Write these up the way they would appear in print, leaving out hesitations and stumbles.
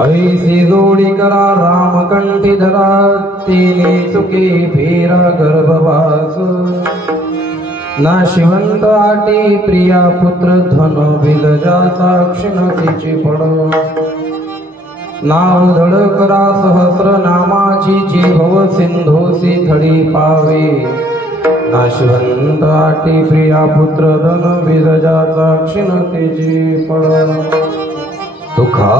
ऐसी जोडी करा रामकंठी धरा तिने चुके फेरा गर्भवास नाशिवंत आटी प्रिया पुत्र धन बिलजाचा क्षिणतीची पड नाव धड करा सहस्र नामाची जी भव सिंधोसी थडी पावे नाशिवंत आटी प्रिया पुत्र धन बिलजाचा क्षिणतीची पड तुखा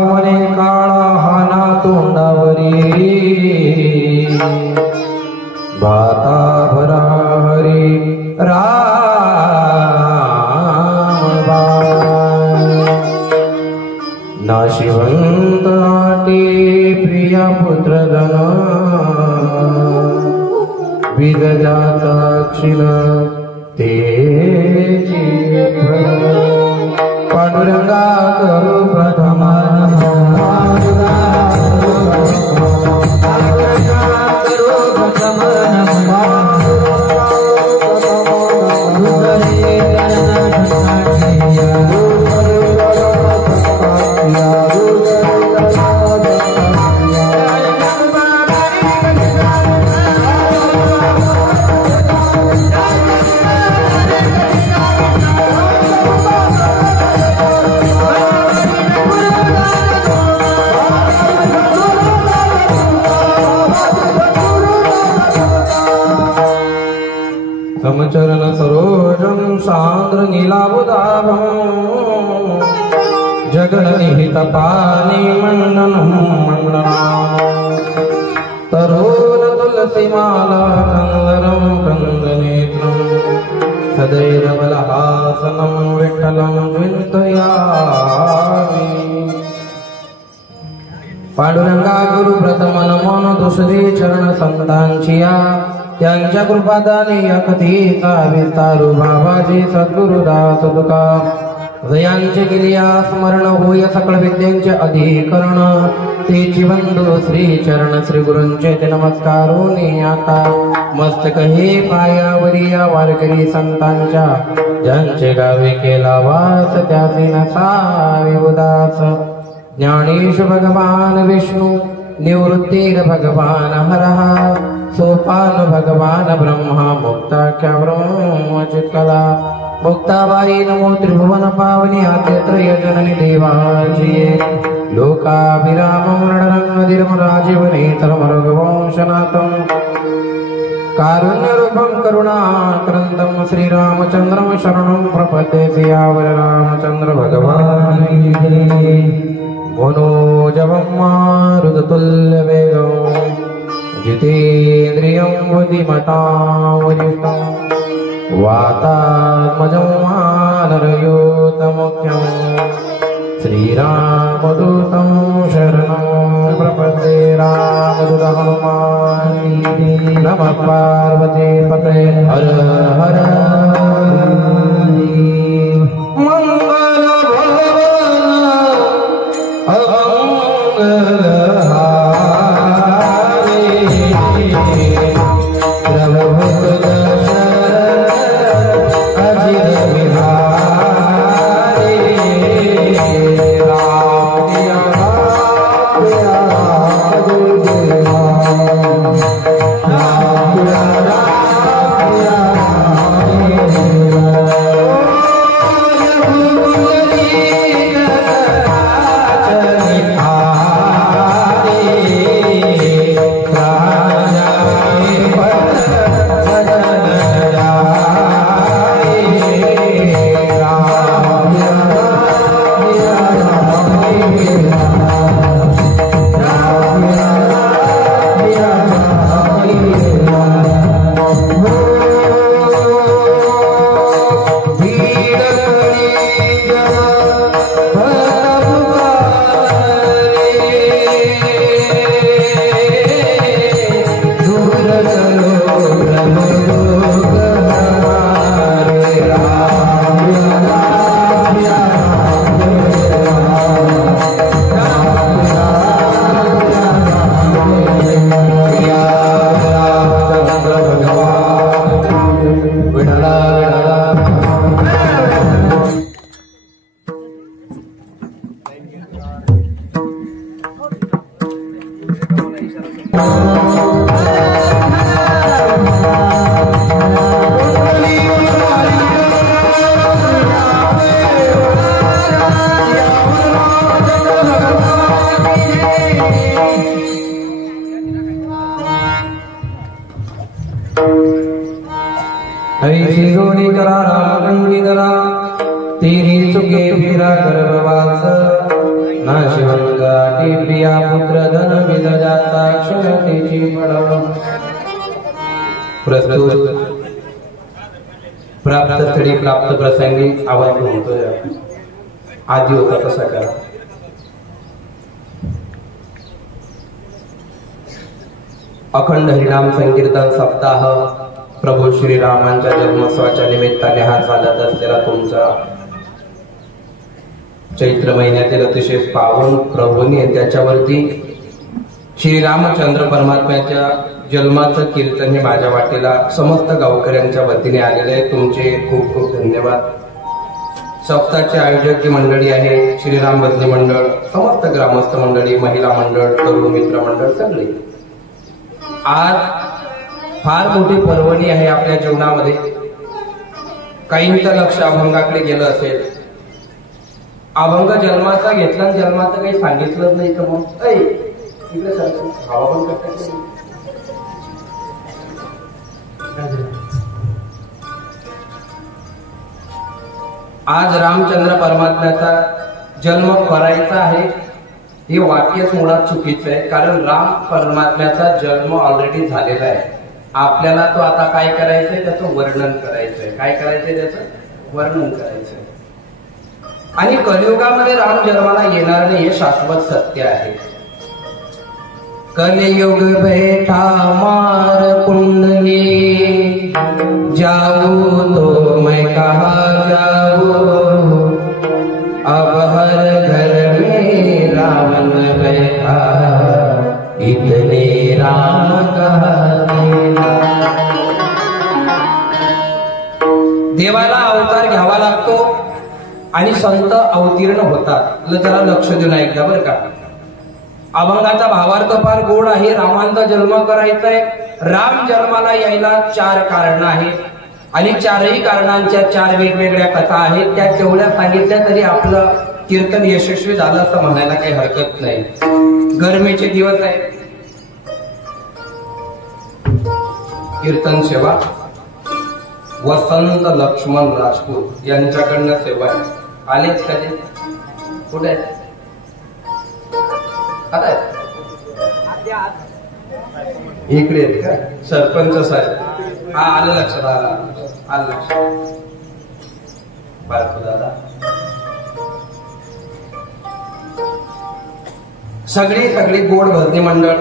मने काळा हाना तोंडावरी भाता भरा हरी राम नाशिवंत आटी प्रिया पुत्र धन बीजजाचा क्षीण तेची पांडुरंगा करू प्रथम समचरण सरोजं सान्द्र नीलावदाभं जगन्निहित पानी मण्डनं तरुण तुलसीमाला कंदरं कंदनेत्रं सदैरवलहासनं विठ्ठलं चिन्तयामि पांडुरंगा गुरु प्रथम नमो दुसरी चरण संतांचिया त्यांच्या कृपादानी या कथेचा विस्तारू बाबाजी सद्गुरुदास तुका जयांचे गिलिया स्मरण होय सकळ विद्यांचे अधिकरण तेची वंदो श्री चरण श्री गुरूंचे ते नमस्कारोनी आता मस्तक हे पायावरी या वारकरी संतांच्या ज्यांचे गावी केला वास त्याचे नसावे उदास ज्ञानेश भगवान विष्णु निवृत्तीर भगवान हरः सोपान भगवान ब्रह्मा मुक्ताख्या ब्रह्मचित्कला मुक्ताबाई नमो त्रिभुवन पावनी आद्यत्रय जननी देवाची लोकाभिरामं रणरंगधीरमराजीवने तरमरघुवंशनाथं कारुण्यरूपं करुणाक्रन्दं श्रीरामचन्द्रं शरणं प्रपद्ये सियावर रामचन्द्र भगवान् मनोजवं मारुततुल्यवेगं जितेन्द्रियं बुद्धिमतां वातात्मजं मानरयोतमुख्यं श्रीरामदूतं शरणं प्रपद्ये रामदूत हनुमान् नमः पार्वती पते हर हर ऐसी जोड़ी करा राम करा तेरी चुके फिरा गर्भवास ना शिवंगा ती प्रिया पुत्र धन विद जाता क्षणतेची पडव प्रस्तुत प्राप्त स्थळी प्राप्त प्रसंगी आवाज म्हणतोय आधी होता तसा करा अखंड हरिनाम संकीर्तन सप्ताह प्रभू श्रीरामांच्या जन्मोत्सवाच्या निमित्ताने हा चालत असलेला तुमचा चैत्र महिन्यातील अतिशय पावन प्रभूंनी त्याच्यावरती श्रीरामचंद्र परमात्म्याच्या जन्माचं कीर्तन हे माझ्या वाटेला समस्त गावकऱ्यांच्या वतीने आलेले आहे. तुमचे खूप खूप धन्यवाद. सप्ताहाचे आयोजक जी मंडळी आहे श्रीराम भजनी मंडळ, समस्त ग्रामस्थ मंडळी, महिला मंडळ, तरुण मित्र मंडळ सगळे. आज फार मोठी पर्वणी आहे आपल्या जीवनामध्ये. काहींचं लक्ष अभंगाकडे गेलं असेल. अभंग जन्माचा घेतला आणि जन्माचं काही सांगितलंच नाही तर मग इकडे हवा पण करता. आज रामचंद्र परमात्म्याचा जन्म करायचा आहे हे वाक्यच मुळात चुकीचं आहे. कारण राम परमात्म्याचा जन्म ऑलरेडी झालेला आहे. आपल्याला तो आता काय करायचंय त्याचं वर्णन करायचंय. काय करायचंय त्याचं वर्णन करायचंय. आणि कलियुगामध्ये राम जन्माला येणार नाही हे शाश्वत सत्य आहे. कलियुग बैठा मार कुंडली जाऊ तो मैं कहा जाऊ इतने राम कहते। देवाला अवतार घ्यावा लागतो आणि संत अवतीर्ण होतात। जरा लक्ष देऊन ऐका बरं का। अभंगाचा भावार्थ फार गोड आहे। रामांचा जन्म करायचा आहे। राम जन्माला यायला 4 कारण आहेत आणि 4ही कारणांच्या 4 वेगवेगळ्या कथा आहेत। त्या तेवढ्या सांगितल्या तरी आपलं कीर्तन यशस्वी झालं असं म्हणायला काही हरकत नाही। गरमीचे दिवस आहेत। कीर्तन सेवा वसंत लक्ष्मण राजपूत यांच्याकडनं सेवा आहे। आलेच कधी कुठे आता इकडे आहेत का सरपंच साहेब? हा आलं लक्षात, आलं लक्षात। बाळकू दादा सगळी गोड भजनी मंडळ।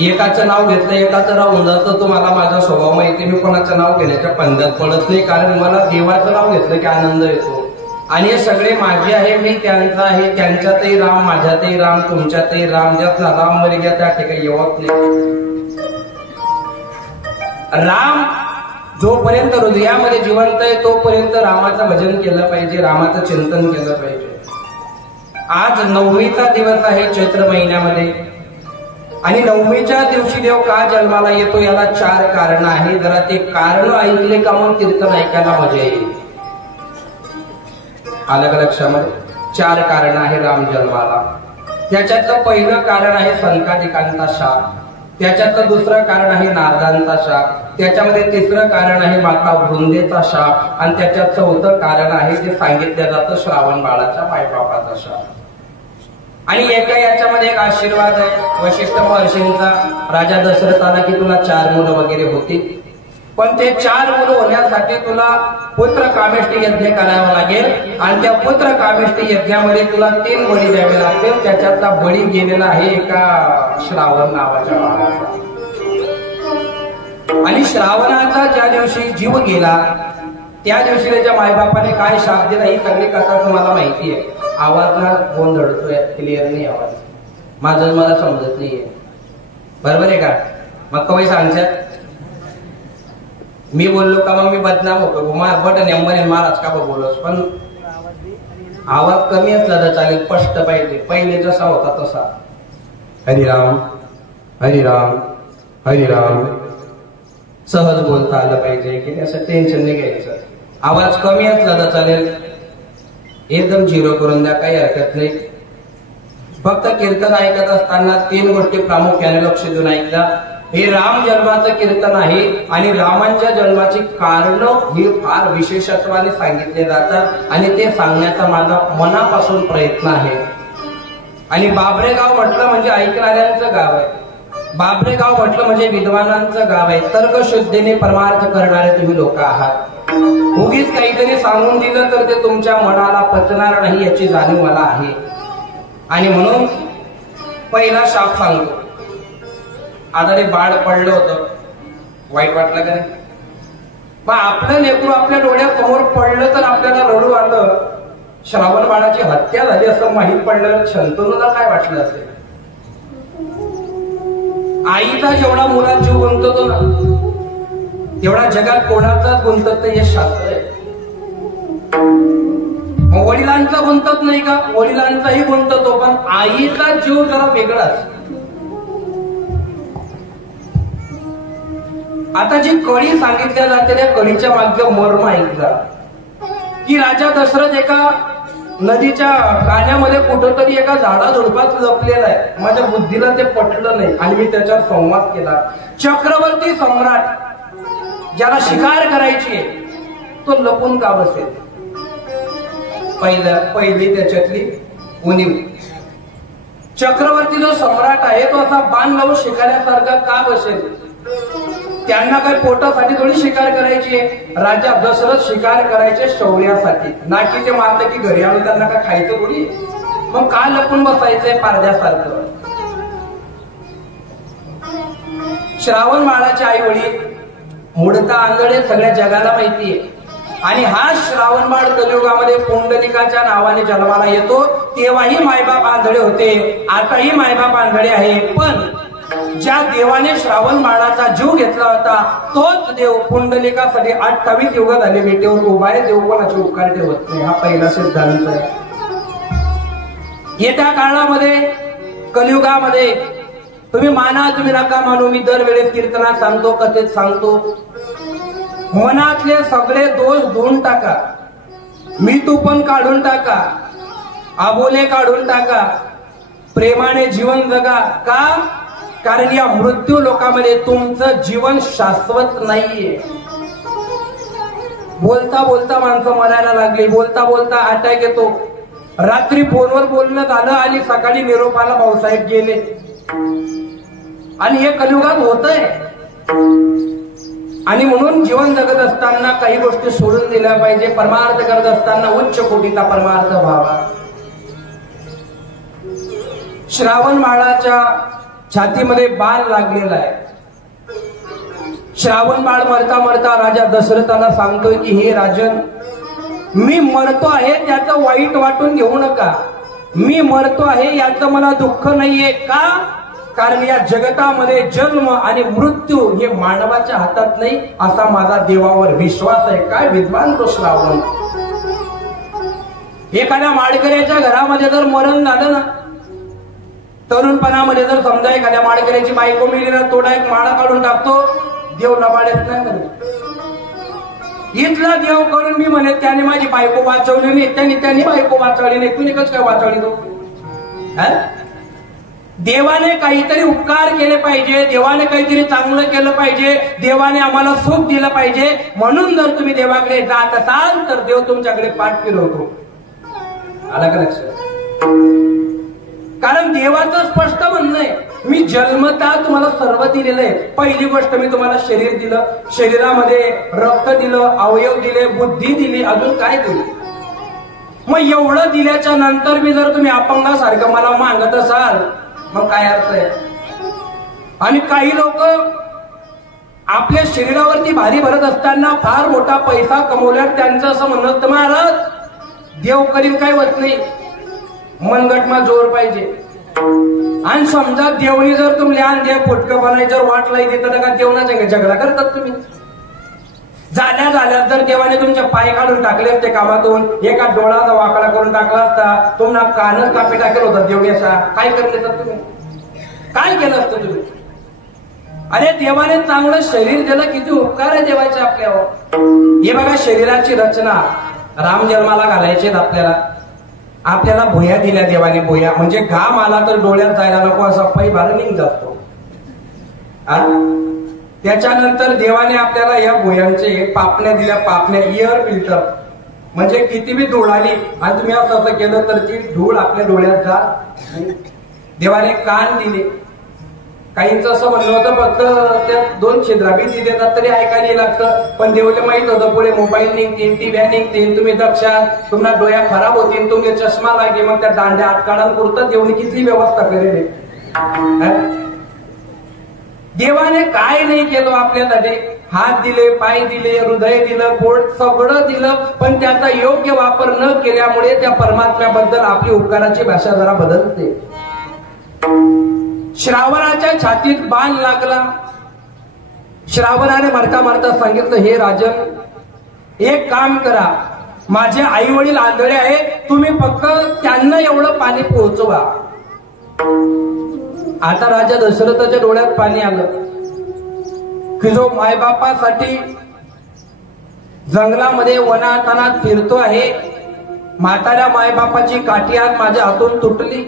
एकाचं नाव घेतलं एकाचं राहून जातं। तुम्हाला माझा स्वभाव माहिती, मी कोणाचं नाव घेण्याच्या पंध्यात पडत नाही, कारण मला देवाचं नाव घेतलं की आनंद येतो। आणि हे सगळे माझे आहे, मी त्यांचा आहे। त्यांच्यातही राम, माझ्यातही राम, तुमच्यातही राम। ज्यात राम मरी गया त्या ठिकाणी येवत नाही। राम जोपर्यंत हृदयामध्ये जिवंत आहे तोपर्यंत रामाचं भजन केलं पाहिजे, रामाचं चिंतन केलं पाहिजे। आज 9वीचा दिवस आहे चैत्र महिन्यामध्ये आणि 9वीच्या दिवशी देव का जन्माला येतो याला 4 कारण आहे। जरा ते कारण ऐकले का मग कीर्तन ऐकायला मजा येईल। अलग लक्षामध्ये 4 कारण आहे राम जन्माला। त्याच्यातलं पहिलं कारण आहे संकादिकांचा शाप, त्याच्यातलं दुसरं कारण आहे नारदांचा शाप, त्याच्यामध्ये तिसरं कारण आहे माता वृंदेचा शाप आणि त्याच्यात 4थं कारण आहे जे सांगितलं जातं श्रावण बाळाच्या मायबापाचा शाप। आणि एका याच्यामध्ये एक आशीर्वाद आहे वशिष्ठ महर्षींचा राजा दशरथाला की तुला 4 मुलं वगैरे होती, पण ते 4 मुलं होण्यासाठी तुला पुत्र कामेष्टी यज्ञ करावा लागेल आणि त्या पुत्र कामेष्टी यज्ञामध्ये तुला 3 बळी द्यावे लागतील। त्याच्यातला बळी गेलेला आहे एका श्रावण नावाच्या बाळाचा। आणि श्रावणाचा ज्या दिवशी जीव गेला त्या दिवशी त्याच्या मायबापाने काय शाप दिला ही सगळी कथा तुम्हाला माहिती आहे। आवाजला गोंधळतोय, क्लिअर नाही आवाज माझं, मला समजत नाहीये, बरोबर आहे का? मग कवय सांगतात मी बोललो का मग मी बदनाम होतो, बट नेंबर महाराज का बोललोस, पण आवाज कमी असला तर चालेल, स्पष्ट पाहिजे, पहिले जसा होता तसा। हरिराम हरिराम हरिराम सहज बोलता आलं पाहिजे की असं टेन्शन नाही घ्यायचं। आवाज कमी असला तर चालेल, एकदम 0 करून द्या, काही हरकत नाही। फक्त कीर्तन ऐकत असताना 3 गोष्टी प्रामुख्याने लक्ष देऊन ऐकला। हे राम जन्माचं कीर्तन आहे आणि रामांच्या जन्माची कारण ही फार विशेषत्वाने सांगितले जातात आणि ते सांगण्याचा माझा मनापासून प्रयत्न आहे। आणि बाबरेगाव म्हटलं म्हणजे ऐकणाऱ्यांचं गाव आहे, बाबरेगाव म्हटलं म्हणजे विद्वानांचं गाव आहे, तर्कशुद्धीने परमार्थ करणारे तुम्ही लोक आहात। उगीच काहीतरी सांगून दिलं तर ते तुमच्या मनाला पचणार नाही याची जाणीव मला आहे। आणि म्हणून पहिला शाप सांगतो। आजारी बाळ पडलं होतं, वाईट वाटलं का नाही? मग आपलं लेकरू आपल्या डोळ्यासमोर पडलं तर आपल्याला रडू आलं, श्रावण बाळाची हत्या झाली असं माहीत पडलं, शंतनूला काय वाटलं असेल? आईचा जेवढा मुलात जीव गुंततो ना तेवढा जगात कोणाचाच गुंतत नाही, हे शास्त्र आहे। मग वडिलांचा गुंतत नाही का? वडिलांचाही गुंततो, पण आईचा जीव जरा वेगळाच। आता जी कळी सांगितल्या जाते त्या कळीच्या मागचं मर्म ऐकता की राजा दशरथ एका नदीच्या काण्यामध्ये कुठंतरी एका झाडाझुडपात लपलेला आहे। माझ्या बुद्धीला ते पटलं नाही आणि मी त्याच्यावर संवाद केला। चक्रवर्ती सम्राट ज्याला शिकार करायची आहे तो लपून का बसेल? पहिली त्याच्यातली उणीव। चक्रवर्ती जो सम्राट आहे तो असा बाण लावून शिकाऱ्यासारखा का बसेल? त्यांना काय पोटासाठी थोडी शिकार करायची आहे? राजा दशरथ शिकार करायचे शौर्यासाठी, ना की ते मारलं की घरी आणून त्यांना काय खायचं थोडी। मग का लपून बसायचंय पारद्यासारखं? श्रावण बाळाचे आई वडील मुडता आंधळे सगळ्या जगाला माहितीये। आणि हा श्रावण बाळ कलियुगामध्ये पुंडलिकाच्या नावाने जन्माला येतो। तेव्हाही मायबाप आंधळे होते, आताही मायबाप आंधळे आहे, पण ज्या देवाने श्रावण बाळाचा जीव घेतला होता तोच देव पुंडलिकासाठी 28 युग झाले बेटेवर उभा आहे. देव कोणाचे उपकार ठेवत नाही. हा पहिला सिद्धांत आहे. येत्या काळामध्ये कलियुगामध्ये तुम्ही माना तुम्ही नका मानू, मी दरवेळेस कीर्तनात सांगतो, कथेत सांगतो, मनातले सगळे दोष धुवून टाका, मी तू पण काढून टाका, आबोले काढून टाका, प्रेमाने जीवन जगा. का? कारण या मृत्यू लोकांमध्ये तुमचं जीवन शाश्वत नाहीये. बोलता बोलता माणसं मरायला लागली, बोलता बोलता अटॅक येतो. रात्री फोनवर बोलणं झालं आणि सकाळी निरोपाला भाऊसाहेब गेले. आणि हे कलियुगात होतंय. आणि म्हणून जीवन जगत असताना काही गोष्टी सोडून दिल्या पाहिजे. परमार्थ करत असताना उच्च कोटीचा परमार्थ व्हावा. श्रावण बाळाच्या छातीमध्ये बाण लागलेला आहे. श्रावण बाळ मरता मरता राजा दशरथाला सांगतोय की हे राजन, मी मरतो आहे त्याचं वाईट वाटून घेऊ नका. मी मरतो आहे याचं मला दुःख नाहीये. का? कारण या जगतामध्ये जन्म आणि मृत्यू हे मानवाच्या हातात नाही असा माझा देवावर विश्वास आहे. काय विद्वान तो श्रावण. एखाद्या माळकऱ्याच्या घरामध्ये जर मरण झालं ना, तरुणपणामध्ये जर समजा एखाद्या माळकऱ्याची बायको मिली ना, तोडा एक माळा काढून टाकतो, देव लबाडत नाही करत. इथला देव करून मी म्हणे त्याने माझी बायको वाचवली नाही, त्यांनी बायको वाचवली नाही, तुम्ही कसं काय वाचवली तो? देवाने काहीतरी उपकार केले पाहिजे, देवाने काहीतरी चांगलं केलं पाहिजे, देवाने आम्हाला सुख दिलं पाहिजे. म्हणून जर तुम्ही देवाकडे जात असाल तर देव तुमच्याकडे पाठ फिरवतो. आला का लक्षात? कारण देवाचं स्पष्ट म्हणणं आहे, मी जन्मता तुम्हाला सर्व दिलेलं आहे. पहिली गोष्ट मी तुम्हाला शरीर दिलं, शरीरामध्ये रक्त दिलं, अवयव दिले, बुद्धी दिली, अजून काय दिलं? मग एवढं दिल्याच्या नंतर मी जर तुम्ही अपंगासारखं मला मागत असाल मग काय अर्थ आहे? आणि काही लोक आपल्या शरीरावरती भारी भरत असताना फार मोठा पैसा कमवल्यावर त्यांचं असं म्हणणं असतं, महाराज देव करीन काय होत नाही, मनगटमा जोर पाहिजे. आणि समजा देवनी जर तुम्ही लहान द्या फुटकं बनाय जर वाट लाई देतात का देवनाच्या झगडा करतात तुम्ही. झाल्या जर देवाने तुमचे पाय काढून टाकले असते कामातून, एका डोळाचा वाकडा करून टाकला असता, तुम्हाला कानच कापी टाकेल होता देवण्याचा, काय करले तर तुम्ही? काय केलं असतं तुम्ही? अरे देवाने चांगलं शरीर दिलं, किती उपकार आहे देवाचे आपल्यावर. हे बघा शरीराची रचना, राम जन्माला घालायचे आपल्याला भुया दिल्या देवाने. भुया म्हणजे घाम आला तर डोळ्यात जायला नको असा पै भार निघत असतो. त्याच्यानंतर देवाने आपल्याला या भुयांचे पापण्या दिल्या, पापण्या, इयर फिल्टर. म्हणजे किती बी धूळ आली आणि तुम्ही असं केलं तर ती धूळ आपल्या डोळ्यात जा. देवाने कान दिले. काहींचं असं म्हणलं होतं फक्त त्या 2 छिद्रा बी देतात तरी ऐकायला लागतं, पण देवाला माहित होतं पुढे मोबाईल निघतील, टीव्या निघतील, तुम्ही दक्षात, तुम्हाला डोळ्या खराब होतील, तुमचे चष्मा लागेल, मग त्या दांड्या आटकाळांपुरतं देवने किती व्यवस्था केलेली. देवाने काय नाही केलं आपल्यासाठी? हात दिले, पाय दिले, हृदय दिलं, पोट, सगळं दिलं, पण त्याचा योग्य वापर न केल्यामुळे त्या परमात्म्याबद्दल आपली उपकाराची भाषा जरा बदलते. श्रावणाच्या छातीत बाण लागला. श्रावणाने मरता मरता सांगितलं, हे राजन एक काम करा, माझे आई वडील आंधळे आहेत, तुम्ही फक्त त्यांना एवढं पाणी पोहोचवा. आता राजा दशरथाच्या डोळ्यात पाणी आलं की जो मायबापासाठी जंगलामध्ये वनातनात फिरतो आहे, म्हाताऱ्या मायबापाची काठी आज माझ्या हातून तुटली.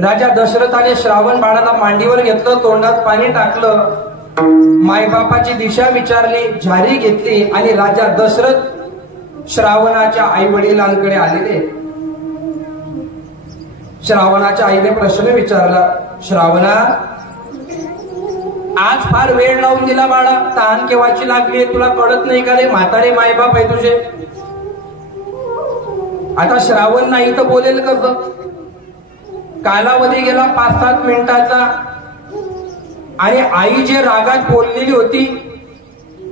राजा दशरथाने श्रावण बाळाला मांडीवर घेतलं, तोंडात पाणी टाकलं, मायबापाची दिशा विचारली, झारी घेतली आणि राजा दशरथ श्रावणाच्या आई वडिलांकडे आलेले. श्रावणाच्या आईने प्रश्न विचारला, श्रावणा आज फार वेळ लावून दिला बाळा, तहान केव्हाची लागली तुला कळत नाही का रे? म्हातारे मायबाप आहे तुझे. आता श्रावण नाही तर बोलेल कसं? कालावधी गेला 5-7 मिनिटाचा आणि आई जे रागात बोललेली होती,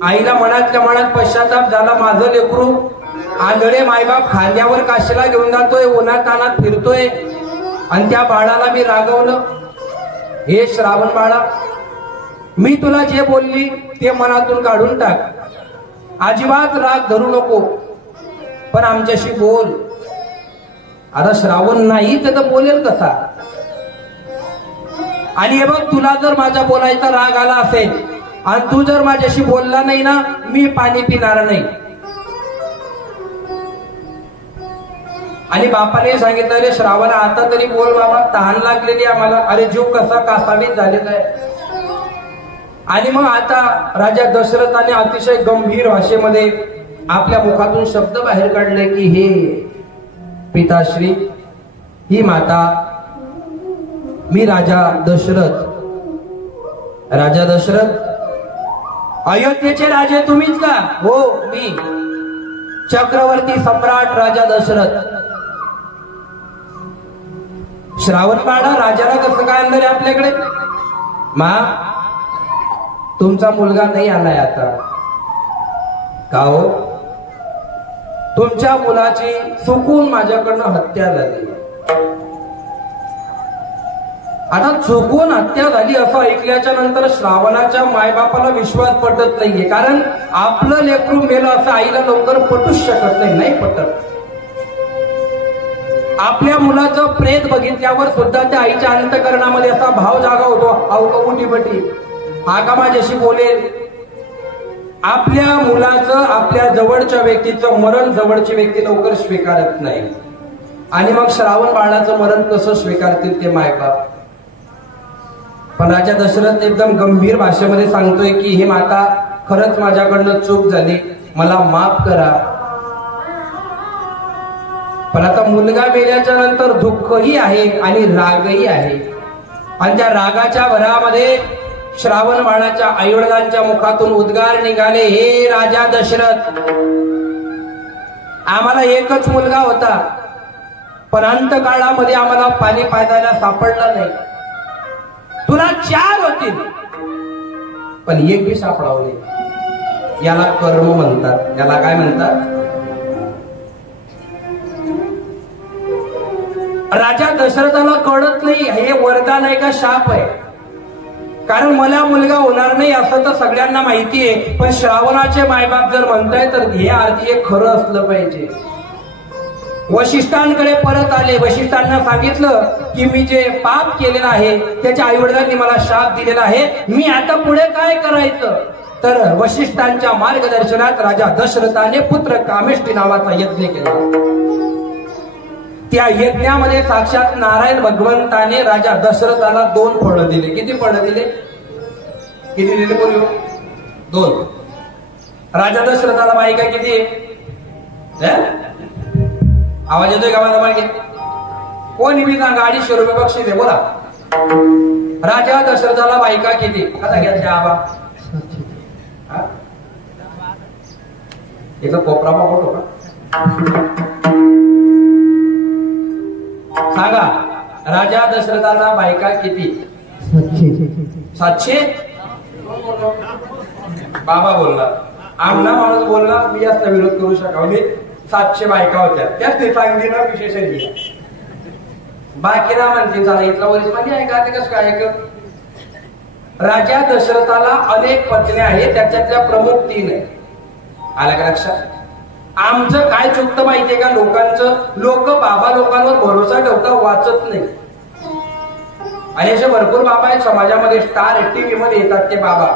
आईला मनातल्या मनात पश्चाताप झाला, माझं लेकरू आंधळे मायबाप खांद्यावर काशीला घेऊन जातोय, उन्हात तानात फिरतोय आणि त्या बाळाला मी रागवलं. हे श्रावण बाळा, मी तुला जे बोलली ते मनातून काढून टाक. अजिबात राग धरू नको, पण आमच्याशी बोल. आता श्रावण नाही तर बोलेल कसा? आणि हे बघ, तुला जर माझ्या बोलायचा राग आला असेल आणि तू जर माझ्याशी बोलला नाही ना, मी पाणी पिणार नाही. आणि बापाने सांगितलं, अरे श्रावणा आता तरी बोल बाबा, तहान लागलेली आम्हाला. अरे जीव कसा कासावीस झालेला आहे. आणि मग आता राजा दशरथाने अतिशय गंभीर भाषेमध्ये आपल्या मुखातून शब्द बाहेर काढले की हे पिताश्री, ही माता, मी राजा दशरथ. राजा दशरथ, अयोध्येचे राजे तुम्हीच का? हो मी, चक्रवर्ती सम्राट राजा दशरथ. श्रावण बाळा, राजाला कसं काय आणलं रे आपल्याकडे? मा, तुमचा मुलगा नाही आलाय आता. का हो? तुमच्या मुलाची चुकून माझ्याकडनं हत्या झाली. आता चुकून हत्या झाली असं ऐकल्याच्या नंतर श्रावणाच्या मायबापाला विश्वास पटत नाहीये. कारण आपलं लेकरू मेलं असं आईला लवकर पटूच शकत नाही. नाही पटत. आपल्या मुलाचं प्रेत बघितल्यावर सुद्धा त्या आईच्या अंतःकरणामध्ये असा भाव जागा होतो, अवकमुठीपटी, हा का माझ्याशी बोलेल? आपल्या मुलाचं, आपल्या जवळच्या व्यक्तीचं मरण जवळची व्यक्ती लवकर स्वीकारत नाही. आणि मग श्रावण बाळाचं मरण कसं स्वीकारतील ते मायबाप? पण राजा दशरथ एकदम गंभीर भाषेमध्ये सांगतोय की हे माता, खरंच माझ्याकडनं चूक झाली, मला माफ करा. पण आता मुलगा मेल्याच्या नंतर दुःखही आहे आणि रागही आहे. आणि त्या रागाच्या भरामध्ये श्रावण बाळाच्या आईवडिलांच्या मुखातून उद्गार निघाले, हे राजा दशरथ, आम्हाला एकच मुलगा होता, पण अंतकाळामध्ये आम्हाला पाणी पाजायला सापडलं नाही. तुला 4 होतील, पण एक बी सापडावले. याला कर्म म्हणतात. याला काय म्हणतात? राजा दशरथाला कळत नाही हे वरदान आहे का शाप आहे. कारण मला मुलगा होणार नाही असं तर सगळ्यांना माहिती आहे, पण श्रावणाचे मायबाप जर म्हणताय तर हे आधी हे खरं असलं पाहिजे. वशिष्ठांकडे परत आले. वशिष्ठांना सांगितलं की मी जे पाप केलेलं आहे त्याच्या आईवडिलांनी मला शाप दिलेला आहे, मी आता पुढे काय करायचं? तर वशिष्ठांच्या मार्गदर्शनात राजा दशरथाने पुत्र कामेष्टी नावाचा यज्ञ केला. त्या यज्ञामध्ये साक्षात नारायण भगवंताने राजा दशरथाला 2 फळं दिले. किती फळं दिले? किती दिले बोलू? 2. राजा दशरथाला बायका किती आहे? आवाज येतोय का माझा मागे? कोणी बी सांगा, 250 रुपये बक्षीस आहे. बोला, राजा दशरथाला बायका किती? कसा घ्यायच्या आबा? याचा कोपरा पापड होता. सांगा, राजा दशरथाला बायका किती? 700. बाबा बोलला, आमना माणूस बोलला, मी याचा विरोध करू शकाव. मी 700 बायका होत्या, त्याच ते सांगली ना विशेष. बाकी ना म्हणते चला इथला वरीस मध्ये आहे का? ते कसं काय? राजा दशरथाला अनेक पत्न्या आहेत, त्याच्यातल्या प्रमुख 3 आहे. आला का लक्षात? आमचं काय चुकतं माहितीये का? लोक बाबा लोकांवर भरोसा ठेवता, वाचत नाही. आणि असे भरपूर बाबा आहेत समाजामध्ये, स्टार टीव्ही मध्ये येतात ते बाबा.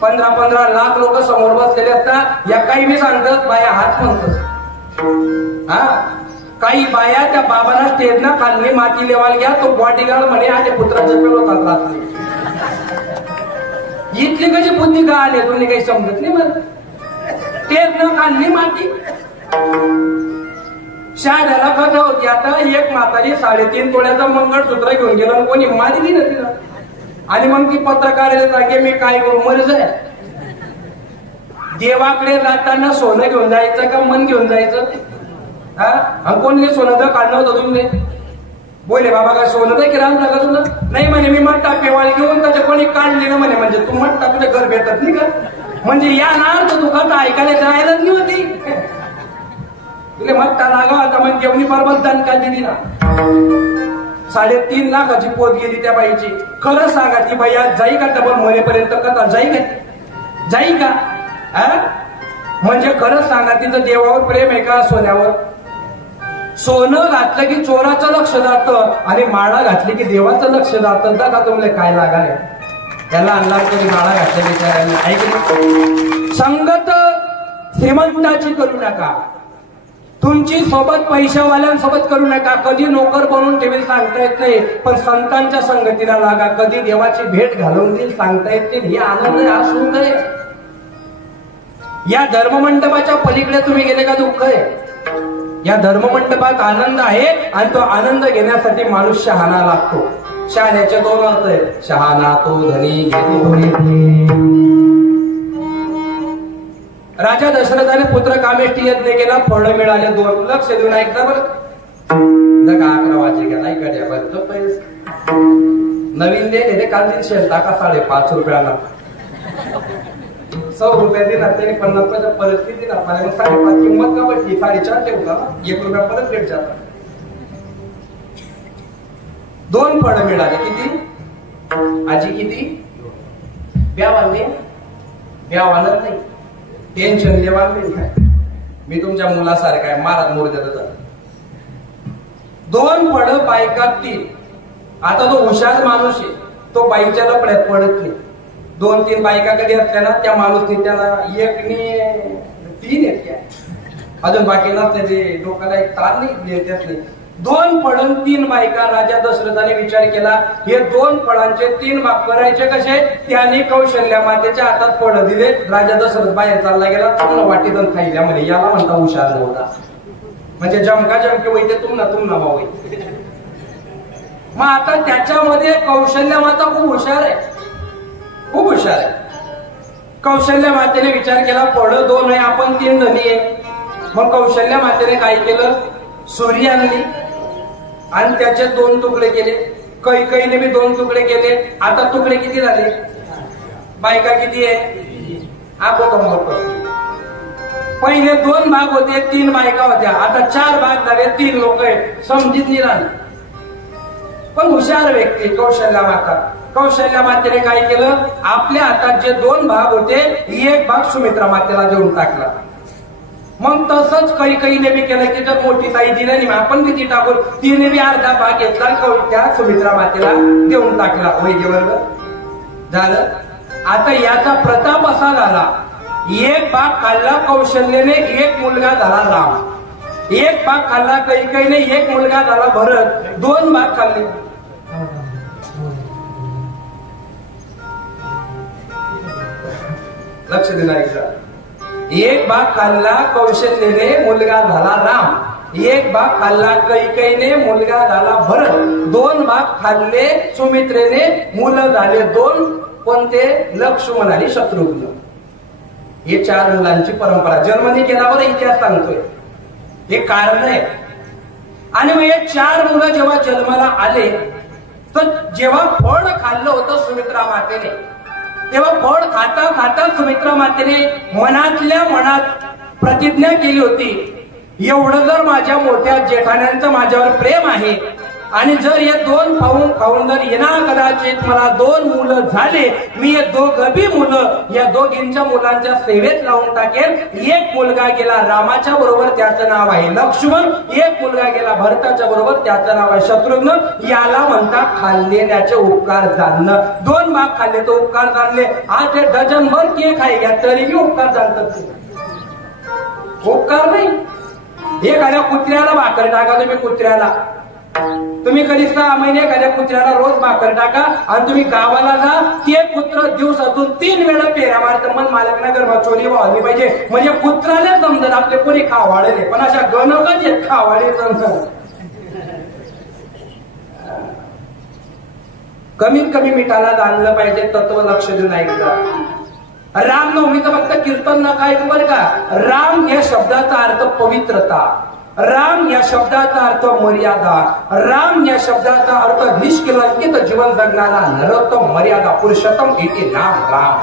15-15 लाख लोक समोर बसलेले असतात. या काही मी सांगतात बाया हाच म्हणतात. हा, काही बाया त्या बाबाला स्टेजना खाल्ली माती लेवाल घ्या, तो बॉडीगार्ड म्हणे आले पुत्राचे पेल होतात रात्री. इथली कशी बुद्धी का आले तुम्ही काही समजत नाही. मग स्टेजनं खाल्ली माती. शाळेला कथा होती. आता एक म्हातारी 3.5 तोळ्याचं मंगळसूत्र घेऊन गेलं आणि कोणी मारी दिलं तिला. आणि मग ती पत्रकाराला सांगे मी काय करू? मरज आहे. देवाकडे जाताना सोनं घेऊन जायचं का मन घेऊन जायचं? हा, कोणले सोनं तर काढणं होतं तुम्ही? बोले बाबा काय सोनं तर की राहून का तुला? नाही म्हणे, मी मट्टा पेवाळी घेऊन त्याच्या कोणी काढली ना म्हणे. म्हणजे तू मट्टा तुझ्या घर भेटत नाही का? म्हणजे या ना तर दुकान ऐकायला जायलाच नाही होती. तुला मट्टा लागा आता म्हणजे जेवणी बरोबर दणका दिली ना. 3.5 लाखाची पोत गेली त्या बाईची. खरं सांगा ती बाई आज जाई का डबल मरेपर्यंत कथा जाई का? जाई का? म्हणजे खरं सांगा तिचं देवावर प्रेम आहे का सोन्यावर? सोनं घातलं की चोराचं लक्ष जातं आणि माळा घातली की देवाचं लक्ष जातं. का तुमले काय लागाय? त्याला आणला तरी माळा घातल्या विचारायला ऐकलं. संगत श्रीमंताची करू नका, तुमची सोबत पैशावाल्यांसोबत करू नका. कधी नोकर बनवून ठेवेल सांगता येत नाही, पण संतांच्या संगतीला लागा. कधी देवाची भेट घालून देईल सांगता येत नाही. ही आनंद आहे, हा सुख आहे. या धर्ममंडपाच्या पलीकडे तुम्ही गेले का दुःख आहे? या धर्ममंडपात आनंद आहे आणि तो आनंद घेण्यासाठी माणूस शहाणा लागतो. शहाण्याचे 2 अर्थ आहेत, शहाणा तो धनी घेतो. राजा दशरथाने पुत्र कामेष्टी यज्ञ केला, फळ मिळाले 2. लक्ष देऊन ऐकता बरं. 11 वाजे गेला इकडे बरं पैसे नवीन दे काल दिन शेल टाका 5.5 रुपयाला. 100 रुपये दिला त्याने 50 पैसे परत किती दिला? 5.5 किंमत का पडली? 4.5 ठेवू का? 1 रुपया परत भेट जाता. 2 फळं मिळाले. किती? आजी किती? ब्यावाने ब्यावानच नाही, टेन्शन देवान नाही. मी तुमच्या मुलासारखा आहे, महाराज मोर देतात. 2 फळं बायका 3. आता तो हुशार माणूस आहे, तो बाईच्या लपड्यात पडत नाही. 2-3 बायका कधी असल्या ना त्या माणूसनी त्याला 1 ने 3 येत अजून बाकी नसते. ते डोक्याला एक तार नाही येतच नाही. 2 फळं 3 बायका. राजा दशरथाने विचार केला, हे 2 फळांचे 3 भाग करायचे कसे? त्याने कौशल्या मातेच्या हातात फळं दिले. राजा दशरथ बाहेर चालला गेला, तुम्हाला वाटीतून खायला म्हणे. याला म्हणता हुशार नव्हता. म्हणजे जमका जमके वैते तुमना भाऊ. मग आता त्याच्यामध्ये कौशल्या माता खूप हुशार आहे, खूप हुशार आहे. कौशल्या मातेने विचार केला, फळं 2 आहे, आपण 3 जणी आहे. मग कौशल्या मातेने काय केलं? सुरी आणली आणि त्याचे 2 तुकडे केले. कैकेयीने बी 2 तुकडे केले. आता तुकडे किती झाले? बायका किती आहे? पहिले 2 भाग होते, 3 बायका होत्या. आता 4 भाग झाले, 3 लोक आहेत. समजित निराल पण हुशार व्यक्ती कौशल्या माता. कौशल्या मातेने काय केलं? आपल्या हातात जे 2 भाग होते 1 भाग सुमित्रा मातेला देऊन टाकला. मग तसंच कैकेयीने बी केलं की जर मोठी ताई दिली नाही आपण किती टाकू? तिने बी अर्धा भाग घेतला, त्या सुमित्रा मातेला देऊन टाकला. वैद्यवर्ग झालं. आता याचा प्रताप असा झाला, 1 भाग खाल्ला कौशल्याने, 1 मुलगा झाला राम. 1 भाग खाल्ला कैकेयीने, 1 मुलगा झाला भरत. 2 भाग खाल्ले. लक्ष दिला एकदा. 1 भाग खाल्ला कौशल्याने, मुलगा झाला राम. 1 भाग खाल्ला कैकेयीने, मुलगा झाला भरत. 2 भाग खाल्ले सुमित्रेने, मुलं झाले 2. कोणते? लक्ष्मण आणि शत्रुघ्न. हे 4 मुलांची परंपरा. जन्मनी केला बरं, इतिहास सांगतोय. हे कारण आहे. आणि मग हे 4 मुलं जेव्हा जन्माला आले तर जेव्हा फळ खाल्लं होतं सुमित्रा मातेने, तेव्हा फळ खाता खाता सुमित्रा मातेने मनातल्या मनात प्रतिज्ञा केली होती, एवढं जर माझ्या मोठ्या जेठाण्यांचं माझ्यावर प्रेम आहे आणि जर हे 2 खाऊन जर येणार कदाचित मला 2 मुलं झाले, मी हे 2 मुलं या दोघींच्या मुलांच्या सेवेत लावून टाकेल. 1 मुलगा गेला रामाच्या बरोबर, त्याचं नाव आहे लक्ष्मण. 1 मुलगा गेला भरताच्या बरोबर, त्याचं नाव आहे शत्रुघ्न. याला म्हणतात खाल्लेल्याचे उपकार जाणणं. 2 भाग खाल्ले तो उपकार जाणले. आज ते डझनभर केक आहे घ्या तरीही उपकार जाणतात. उपकार नाही. एखाद्या कुत्र्याला भाकर टाका तुम्ही, कुत्र्याला तुम्ही कधी 6 महिने एखाद्या कुत्र्याला रोज भाकर टाका आणि तुम्ही गावाला जा, ते कुत्र दिवसातून 3 वेळा पेऱ्या मारतं. मन मालकना गरमा चोरी व्हावी पाहिजे म्हणजे कुत्राला समजत आपले कोणी खावाळे नाही, पण अशा गणकच आहेत खावाळे समजत. कमीत कमी मिठाला जाणलं पाहिजे, तत्व लक्ष देऊन ऐकलं. रामनवमीचं फक्त कीर्तन नका ऐकू बरं का. राम या शब्दाचा अर्थ पवित्रता, राम या शब्दाचा अर्थ मर्यादा, राम या शब्दाचा अर्थ निष्कलंकित जीवन जगणारा नरोत्तम मर्यादा पुरुषोत्तम इति नाम राम.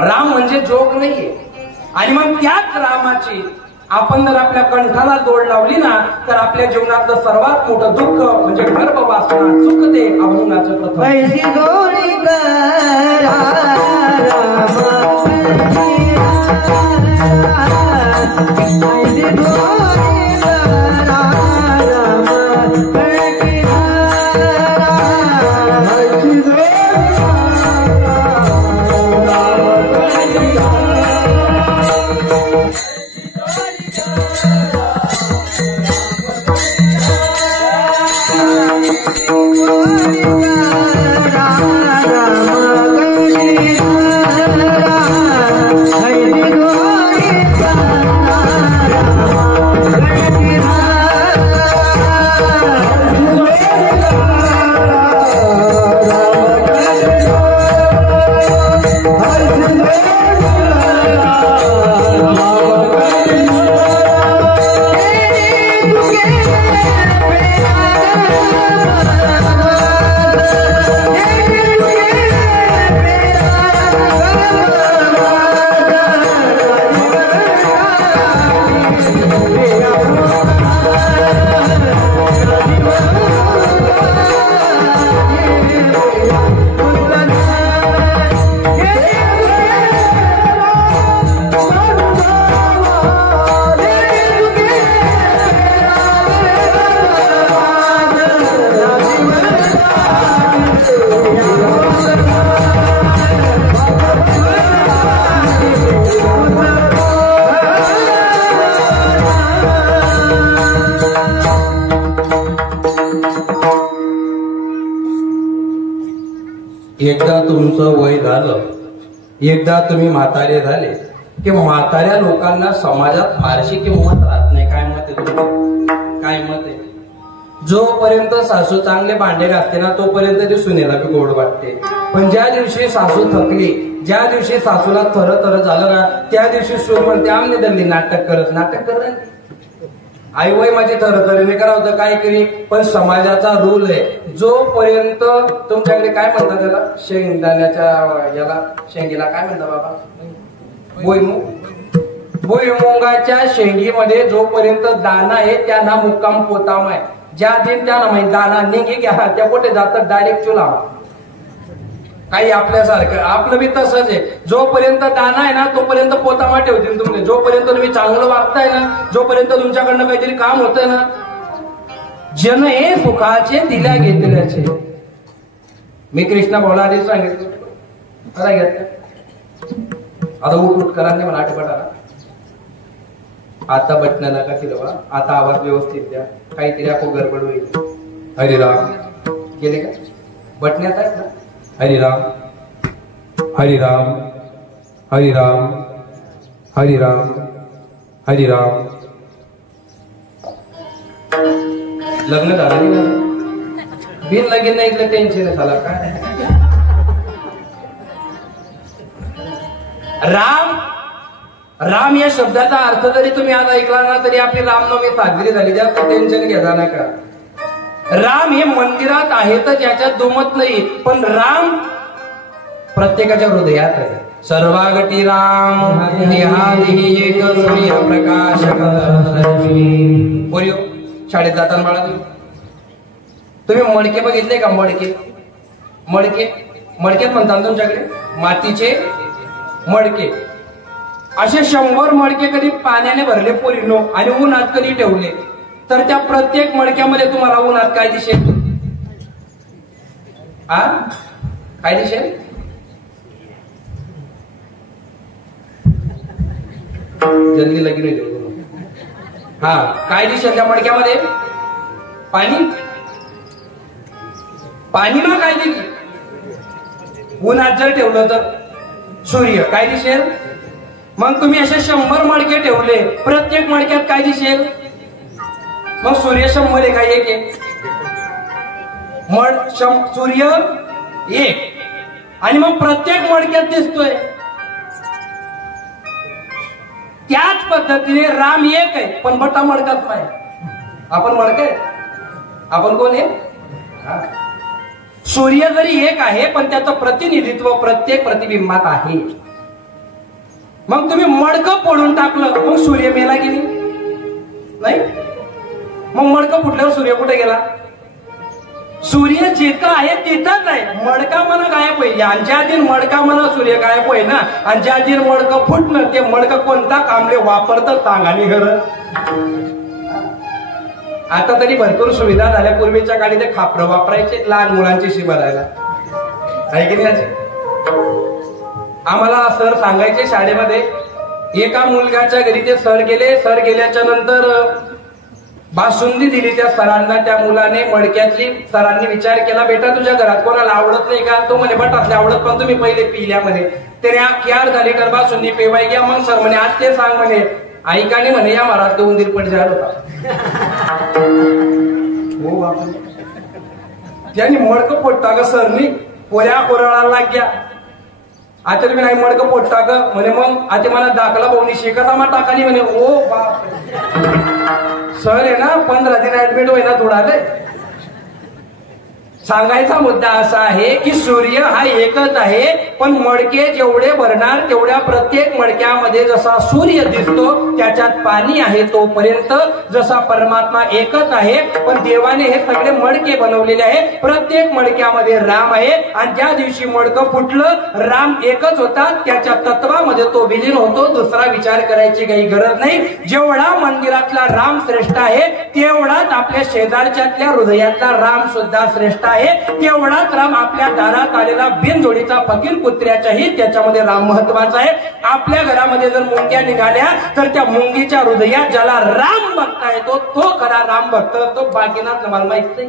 राम म्हणजे जोग नाहीये. आणि मग त्याच रामाची आपण जर आपल्या कंठाला जोड लावली ना तर आपल्या जीवनातलं सर्वात मोठं दुःख म्हणजे गर्भवासना चुकते. अभंगाचं प्रथम एकदा तुमचं वय झालं, एकदा तुम्ही म्हातारे झाले की म्हाताऱ्या लोकांना समाजात फारशी किंमत राहत नाही. काय मत आहे तुमचं? काय मत आहे? जोपर्यंत सासू चांगले भांडे घासते ना तोपर्यंत ती सुनेला बी गोड वाटते. पण ज्या दिवशी सासू थकली, ज्या दिवशी सासूला थर झालं ना त्या दिवशी सून म्हणते आमने दल्ली नाटक कर आई वय माझी थरथरीने करावं काय करी. पण समाजाचा रूल आहे, जोपर्यंत तुमच्याकडे काय म्हणतात त्याला, शेंगदाण्याच्या याला शेंगीला काय म्हणतात बाबा, भुईमुगाच्या शेंगीमध्ये जोपर्यंत दाना आहे त्यांना मुक्काम पोताम आहे. ज्या दिन त्यांना माहिती दाना निघे घ्या त्या कुठे जातात डायरेक्ट चुला. काही आपल्यासारखं आपलं बी तसंच आहे. जोपर्यंत दाना आहे ना तोपर्यंत पोतामा ठेवतील तुमचे. जोपर्यंत तुम्ही चांगलं वागताय ना, जोपर्यंत तुमच्याकडनं काहीतरी काम होतंय ना, जन हे सुखाचे दिल्या घेतल्याचे. मी कृष्णा भाऊला आधीच सांगितलं काय घेतलं आता उठ करा नाही मला आठवण आला. आता बटण्याला का फिरवा, आता आवाज व्यवस्थित द्या, काहीतरी आपण गडबड होईल. हरिराम गेले का बटण्यात आहेत ना, हरिराम हरिराम हरिराम हरिराम हरिराम. लग्न झालं नाही, बिन लगीन नाही इथलं टेन्शन झालं काय. राम राम या शब्दाचा अर्थ जरी तुम्ही आज ऐकला ना तरी आपली रामनवमी साजरी झाली, जास्त टेन्शन घ्या नका. राम हे मंदिरात आहे तर ज्याच्यात दुमत नाही, पण राम प्रत्येकाच्या हृदयात आहे. सर्वागटी राम देहादेही एक सूर्य प्रकाशक. बोलियो शाळेत जाताना बाळा तुम्ही मडके बघितले का? मडके मडकेत म्हणतात तुमच्याकडे मातीचे मडके. असे 100 मडके कधी पाण्याने भरले पोरीनो आणि उन्हात कधी ठेवले तर त्या प्रत्येक मडक्यामध्ये तुम्हाला उन्हात काय दिसेल? काय दिसेल? जल्दी लगीन होईल. काय दिसेल त्या मडक्यामध्ये? पाणी ना काय दिली. उन्हात जर ठेवलं तर सूर्य काय दिसेल? मग तुम्ही असे 100 मडके ठेवले, प्रत्येक मडक्यात काय दिसेल? मग सूर्य 100 आहे काय? एक आहे. सूर्य एक आणि मग प्रत्येक मडक्यात दिसतोय. त्याच पद्धतीने राम एक आहे पण बटा मडकात नाही. आपण मडके, आपण कोण आहे? सूर्य जरी एक आहे पण त्याचं प्रतिनिधित्व प्रत्येक प्रतिबिंबात आहे. मग तुम्ही मडकं फोडून टाकलं मग सूर्य मेला की नाही? नाही. मग मडकं फुटल्यावर सूर्य कुठे गेला? सूर्य जिथं आहे तिथंच नाही. मडका म्हणा गायब होईल. आणि ज्या दिन मडका म्हणा सूर्य गायब होईल ना, आणि ज्या दिन मडकं फुटलं ते मडकं कोणता कामले वापरतं सांगानी खरं. आता तरी भरपूर सुविधा झाल्या. पूर्वीच्या काळी ते खापरं वापरायचे लहान मुलांची शी भरायला, आहे की नाही? आम्हाला सर सांगायचे शाळेमध्ये, एका मुलगाच्या घरी ते सर गेले. सर गेल्याच्या नंतर बासुंदी दिली त्या सरांना. त्या मुलाने मडक्यातली. सरांनी विचार केला, बेटा तुझ्या घरात कोणाला आवडत नाही का? तो म्हणे बटातले आवडत, पण तुम्ही पहिले पिल्या म्हणे. त्याने 1 लिटर बासुंदी पेवाय घ्या. मग सर म्हणे आज ते सांग म्हणे. ऐकाने म्हणे या महाराज उंदीर पट जायला होता. हो बापा. त्यांनी मडकं पोटता ग सरनी. पोऱ्या कोरळाला लाग्या. आता तुम्ही नाही मडकं पोटता ग म्हणे. मग आता मला दाखला भाऊनी शिकता मा टाकाली म्हणे. ओ बाप सर आहे ना 15 दिन ऍडमिट होईना थोडाले. सांगायचा मुद्दा असा आहे की सूर्य हा एकच आहे, पण मडके जेवढे भरणार तेवढ्या प्रत्येक मडक्यामध्ये जसा सूर्य दिसतो त्याच्यात पाणी आहे तोपर्यंत जसा परमात्मा एकच आहे, पण देवाने हे सगळे मडके बनवलेले आहे. प्रत्येक मडक्यामध्ये राम आहे. आणि ज्या दिवशी मडकं फुटलं राम एकच होता, त्याच्या तत्वामध्ये तो विलीन होतो. दुसरा विचार करायची काही गरज नाही. जेवढा मंदिरातला राम श्रेष्ठ आहे तेवढाच आपल्या शेजारच्यातल्या हृदयातला राम सुद्धा श्रेष्ठ आहे. तेवढाच राम आपल्या दारात आलेला बिनजोडीचा फकीर कुत्र्याच्याही त्याच्यामध्ये राम महत्वाचा आहे. आपल्या घरामध्ये जर मुंग्या निघाल्या तर त्या मुंगीच्या हृदयात ज्याला राम भक्त येतो तो खरा राम भक्त. तो बाकीनाच मला माहित नाही.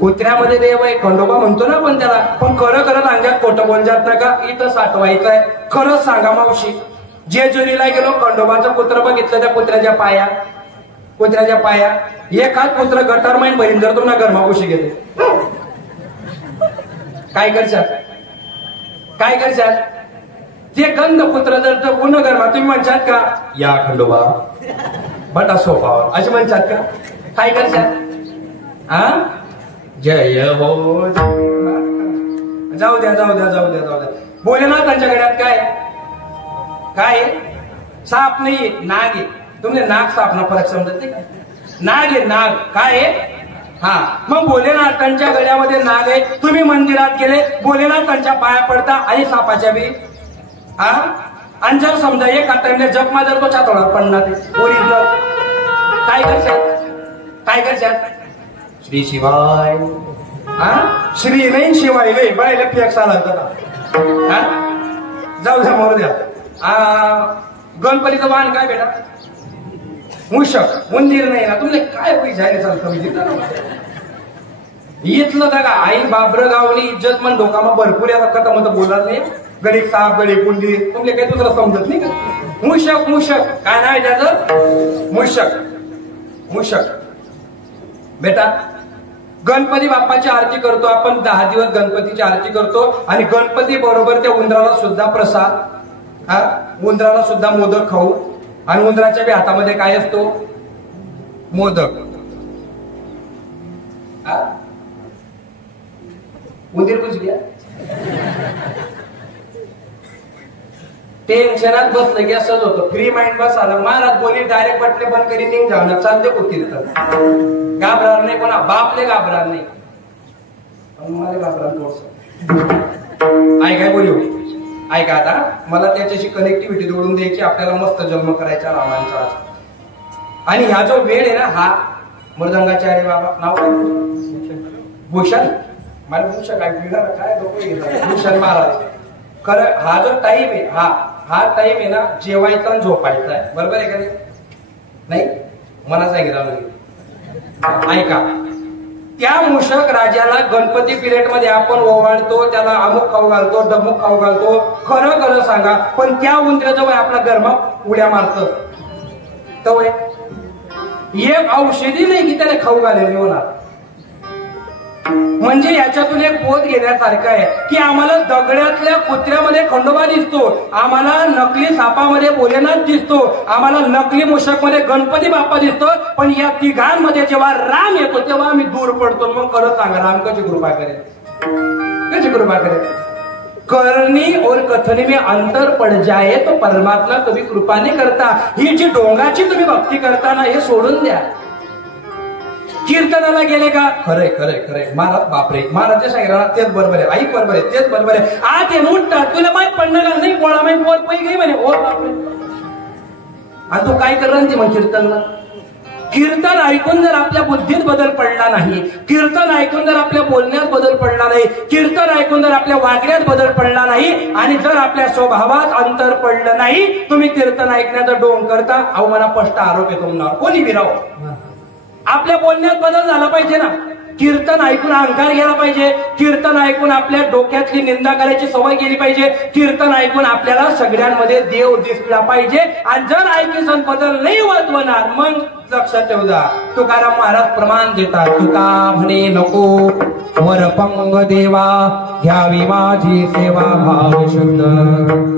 कुत्र्यामध्ये देव आहे खंडोबा म्हणतो ना पण त्याला. पण खरं खरं अंगात खोटं बोल जात का? इथं साठवायचं आहे. खरंच सांगा मावशी, जेजुरीला गेलो खंडोबाचं कुत्र बघितलं. त्या कुत्र्याच्या पाया एखाद कुत्र गटार माईन भरीन जर तुम्हाला गरमाकुशी गेले काय करशात? ते गंध कुत्र जर पूर्ण गरमा तुम्ही म्हणशात का या खंडोबा बटा सोफावर असे म्हणशात का? काय करशात? हा जय हो. जाऊ द्या. बोले ना त्यांच्या गड्यात काय साप नाही नाग आहे. तुमने नाग साप ना फरक समजत नाही का? नाग आहे नाग. काय आहे? हा मग भोलेनाथांच्या गळ्यामध्ये नाग आहे. तुम्ही मंदिरात गेले भोलेनाथांच्या पाया पडता आणि सापाच्या बी. हा आणि जर समजा एक आता जपमा जर तो चातोडा पडणार ओरिजिनल काय करशात? श्री शिवाय. हा श्री नाही शिवाय नाही बायला फेक साला. जाऊ द्या मरू द्या. गणपतीचं वाहन काय बेटा? मूषक. उंदीर नाही ना. तुमले काय पैसे आहे इथलं का आई बाबरगावनी इज्जत मन डोकामा भरपूर या कथा मत बोलणार नाही. गणित साप गणित उंदीर तुमले काही दुसरं समजत नाही का? मूषक काय नाव आहे त्याचं? मूषक बेटा. गणपती बाप्पाची आरती करतो आपण. 10 दिवस गणपतीची आरती करतो आणि गणपती बरोबर त्या उंदराला सुद्धा प्रसाद. हा उंदराला सुद्धा मोदक खाऊ. आणि उंदराच्या बी हातामध्ये काय असतो? मोदक. उंदीर कुछ गया टेन्शनात बसलं की असंच होतं. फ्री माइंड बस आलं महाराज बोली डायरेक्ट बटले बंद करी निघ जाऊ चालते होतील. घाबरणार नाही कोणा बापले घाबरणार नाही. मला घाबरणार थोडस. काय बोली ऐका आता मला त्याच्याशी कनेक्टिव्हिटी जोडून द्यायची. आपल्याला मस्त जन्म करायचा रामांचा. आणि ह्या जो वेळ आहे ना हा मृदंगाचार्य बाबा नाव काय? भूषण. मला भूषण काय भूषण महाराज. खरं हा जो टाईम आहे हा टाईम आहे ना जेवायचा आणि झोपायचा आहे. बरोबर आहे का नाही? मला सांगितलं ऐका. त्या मूषक राजाला गणपती पिरियड मध्ये आपण ओवाळतो. त्याला अमुक खाऊ घालतो डमुक खाऊ घालतो. खरं सांगा पण त्या उंदराचं वय आपला गरमा उड्या मारत तर वय एक औषधी नाही की त्याला खाऊ घालेली होणार. म्हणजे याच्यातून एक बोध घेण्यासारखं आहे की आम्हाला दगड्यातल्या कुत्र्यामध्ये खंडोबा दिसतो. आम्हाला नकली सापामध्ये भोलेनाथ दिसतो. आम्हाला नकली मूषकमध्ये गणपती बाप्पा दिसतो. पण या तिघांमध्ये जेव्हा राम येतो तेव्हा आम्ही दूर पडतो. मग खरं सांगा राम कशी कृपा करेल? करनी और कथनी में अंतर पड़ जाए तो परमात्मा कभी कृपा नहीं करता. ही जी डोंगाची तुम्ही भक्ती करता ना, हे सोडून द्या. कीर्तनाला गेले का खरंय खरंय खरंय महाराज बापरे महाराज सांगितलं तेच बरोबर आहे, आई बरोबर आहे, तेच बरोबर आहे. आज हे उठतात तुला माहित पडणार का नाही, पोळा माहित पोर पै गई म्हणे. ओ बापरे. आणि तू काय करणार ते मग कीर्तनला? कीर्तन ऐकून जर आपल्या बुद्धीत बदल पडला नाही, कीर्तन ऐकून जर आपल्या बोलण्यात बदल पडला नाही, कीर्तन ऐकून जर आपल्या वागण्यात बदल पडला नाही, आणि जर आपल्या स्वभावात अंतर पडलं नाही, तुम्ही कीर्तन ऐकण्याचा ढोंग करता. अहो मला स्पष्ट आरोप आहे तुम्हाला, कोणी विराव. आपल्या बोलण्यात बदल झाला पाहिजे ना. कीर्तन ऐकून अहंकार गेला पाहिजे, कीर्तन ऐकून आपल्या डोक्यातली निंदा करायची सवय गेली पाहिजे, कीर्तन ऐकून आपल्याला सगळ्यांमध्ये देव दिसला पाहिजे. आणि जर ऐकीसन बदल नाही होणार, मग लक्षात ठेवू द्या, तुकाराम महाराज प्रमाण देतात. तुका म्हणे नको वरपंग देवा, घ्यावी माझी सेवा भाव शुद्ध.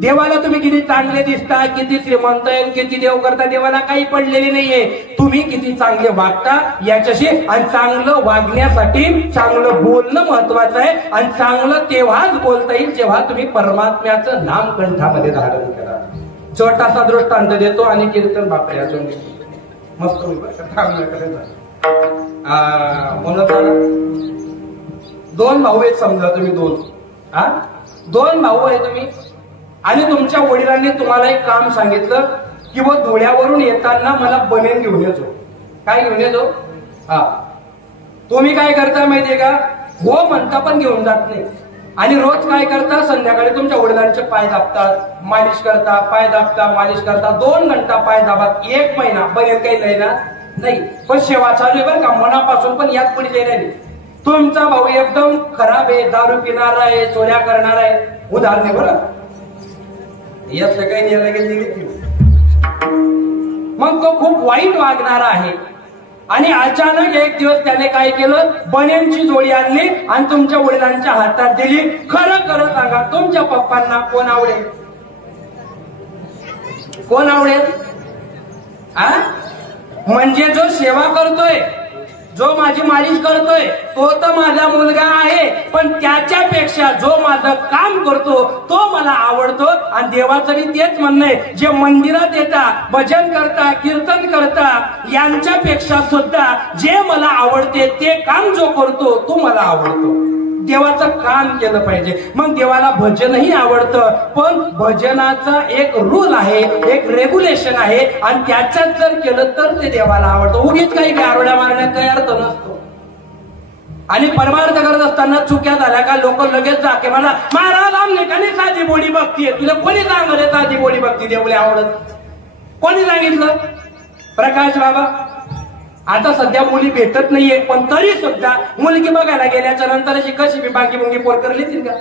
देवाला तुम्ही किती चांगले दिसता, किती श्रीमंत आहे, किती देव करता, देवाला काही पडलेले नाहीये. तुम्ही किती चांगले वागता याच्याशी. आणि चांगलं वागण्यासाठी चांगलं बोलणं महत्वाचं आहे. आणि चांगलं तेव्हाच बोलता येईल जेव्हा तुम्ही परमात्म्याचं नाम कंठामध्ये धारण करा. छोटासा दृष्टांत देतो आणि कीर्तन बापरे अजून मस्त म्हणत. दोन भाऊ आहेत समजा तुम्ही, दोन भाऊ आहे तुम्ही, आणि तुमच्या वडिलांनी तुम्हाला एक काम सांगितलं की व धुळ्यावरून येताना मला बनेन घेऊन येतो. काय घेऊन येतो? तुम्ही काय करता माहितीये का? हो म्हणता पण घेऊन जात नाही. आणि रोज काय करता? संध्याकाळी तुमच्या वडिलांचे पाय दाबतात, मालिश करता, पाय दाबता, मालिश करता. 2 घंटा पाय दाबात, 1 महिना बनेन काही नाही ना, नाही. पण सेवा चालू आहे बरं का, मनापासून. पण यात पुढे जाईल नाही. तुमचा भाऊ एकदम खराब आहे, दारू पिणारा आहे, चोऱ्या करणारा आहे, उदाहरण आहे बरं. या सगळ्यांनी गेली, मग तो खूप वाईट वागणारा आहे. आणि अचानक एक दिवस त्याने काय केलं? बनेनची जोडी आणली आणि तुमच्या वडिलांच्या हातात दिली. खरं खरं सांगा, तुमच्या पप्पांना कोण आवडेल? कोण आवडेल? म्हणजे जो सेवा करतोय, जो माझी मालिश करतोय, तो तर माझा मुलगा आहे. पण त्याच्यापेक्षा जो माझं काम करतो तो मला आवडतो. आणि देवाचं तेच म्हणणं आहे, जे मंदिरात येतात, भजन करता, कीर्तन करता, यांच्यापेक्षा सुद्धा जे मला आवडते ते काम जो करतो तो मला आवडतो. देवाचं काम केलं पाहिजे. मग देवाला भजनही आवडतं, पण भजनाचा एक रूल आहे, एक रेग्युलेशन आहे. आणि त्याच्यात जर केलं तर ते देवाला आवडतं. उगीच काही गारोड्या मारण्यात काही अर्थ नसतो. आणि परमार्थ करत असताना चुक्या झाल्या का लोक लगेच जाके मला महाराज आमने का नाही साधी बोडी भक्ती आहे. तुला कोणी सांगले साधी बोडी भक्ती देवले आवडत? कोणी सांगितलं? प्रकाश बाबा. आता सध्या मुली भेटत नाहीये, पण तरी सुद्धा मुलगी बघायला गेल्याच्या नंतर अशी कशी बी बाकी मुंगी पोर करतील का?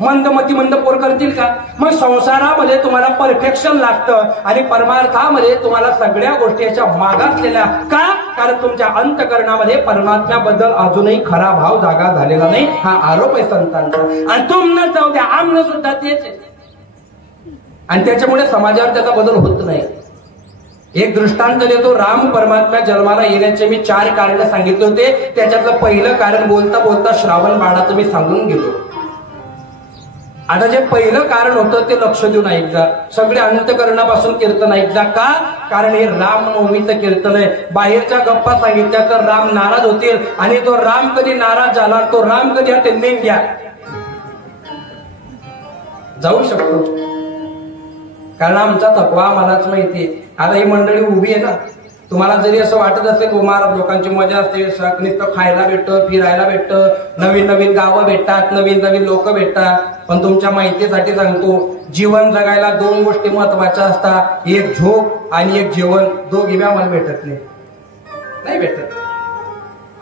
मंदमती मंद पोर करतील का? मग संसारामध्ये तुम्हाला परफेक्शन लागतं आणि परमार्थामध्ये तुम्हाला सगळ्या गोष्टी याच्या मागासलेल्या का? कारण तुमच्या अंतकरणामध्ये परमात्म्याबद्दल अजूनही खरा भाव जागा झालेला नाही. हा आरोप आहे संतांचा. आणि तुमनं जाऊ द्या, आमनं सुद्धा तेच आहे. आणि त्याच्यामुळे समाजावर त्याचा बदल होत नाही. एक दृष्टांत देतो. राम परमात्मा जन्माला येण्याचे मी 4 कारण सांगितले होते. त्याच्यातलं पहिलं कारण बोलता बोलता श्रावण बाळाचं मी सांगून गेलो. आता जे पहिलं कारण होतं ते लक्ष देऊन ऐक जा. सगळे अंतकरणापासून कीर्तन ऐक जा. का? कारण हे रामनवमीचं कीर्तन आहे. बाहेरच्या गप्पा सांगितल्या तर राम नाराज होतील. आणि तो राम कधी नाराज झाला, तो राम कधी हा नेमक्या जाऊ शकतो. कारण आमचा थकवा मलाच माहितीये. आता ही मंडळी उभी आहे ना, तुम्हाला जरी असं वाटत असेल महाराज लोकांची मजा असते, नुसतं खायला भेटतं, फिरायला भेटतं, नवीन नवीन गावं भेटतात, नवीन नवीन लोक भेटतात. पण तुमच्या माहितीसाठी सांगतो, जीवन जगायला 2 गोष्टी महत्वाच्या असतात. एक झोप आणि एक जेवण. दोघी बी आम्हाला भेटत नाही भेटत.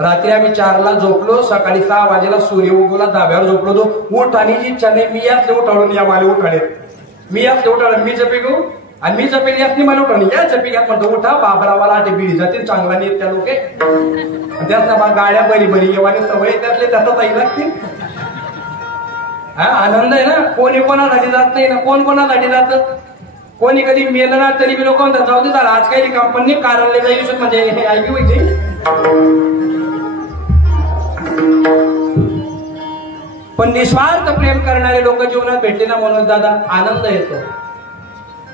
रात्री आम्ही 4ला झोपलो, सकाळी 6 वाजेला सूर्य उगवला, धाब्यावर झोपलो. तो उठ आणि इच्छा नाही, मी याच उठाडून या मला उठाडे, मी याच उठाडून मी जपी घेऊ आणि मी जपेली याच मला उठाडून या जपी घ्या. म्हणतो उठा बाबरावाला आटे बिडी जातील, चांगला नाही त्या लोके त्यात ना गाड्या बरी बरी येवानी सवय त्यातले त्याचा ताई लागतील. आनंद आहे ना. कोणी कोणासाठी जात नाही ना, कोण कोणासाठी जात. कोणी कधी मेलं ना तरी बी लोक म्हणतात जाऊ दे झाला आज काही कंपनी कारणले जाईल म्हणजे हे ऐकू पाहिजे. पण निस्वार्थ प्रेम करणारे लोक जीवनात भेटले ना मनोज दादा, आनंद येतो.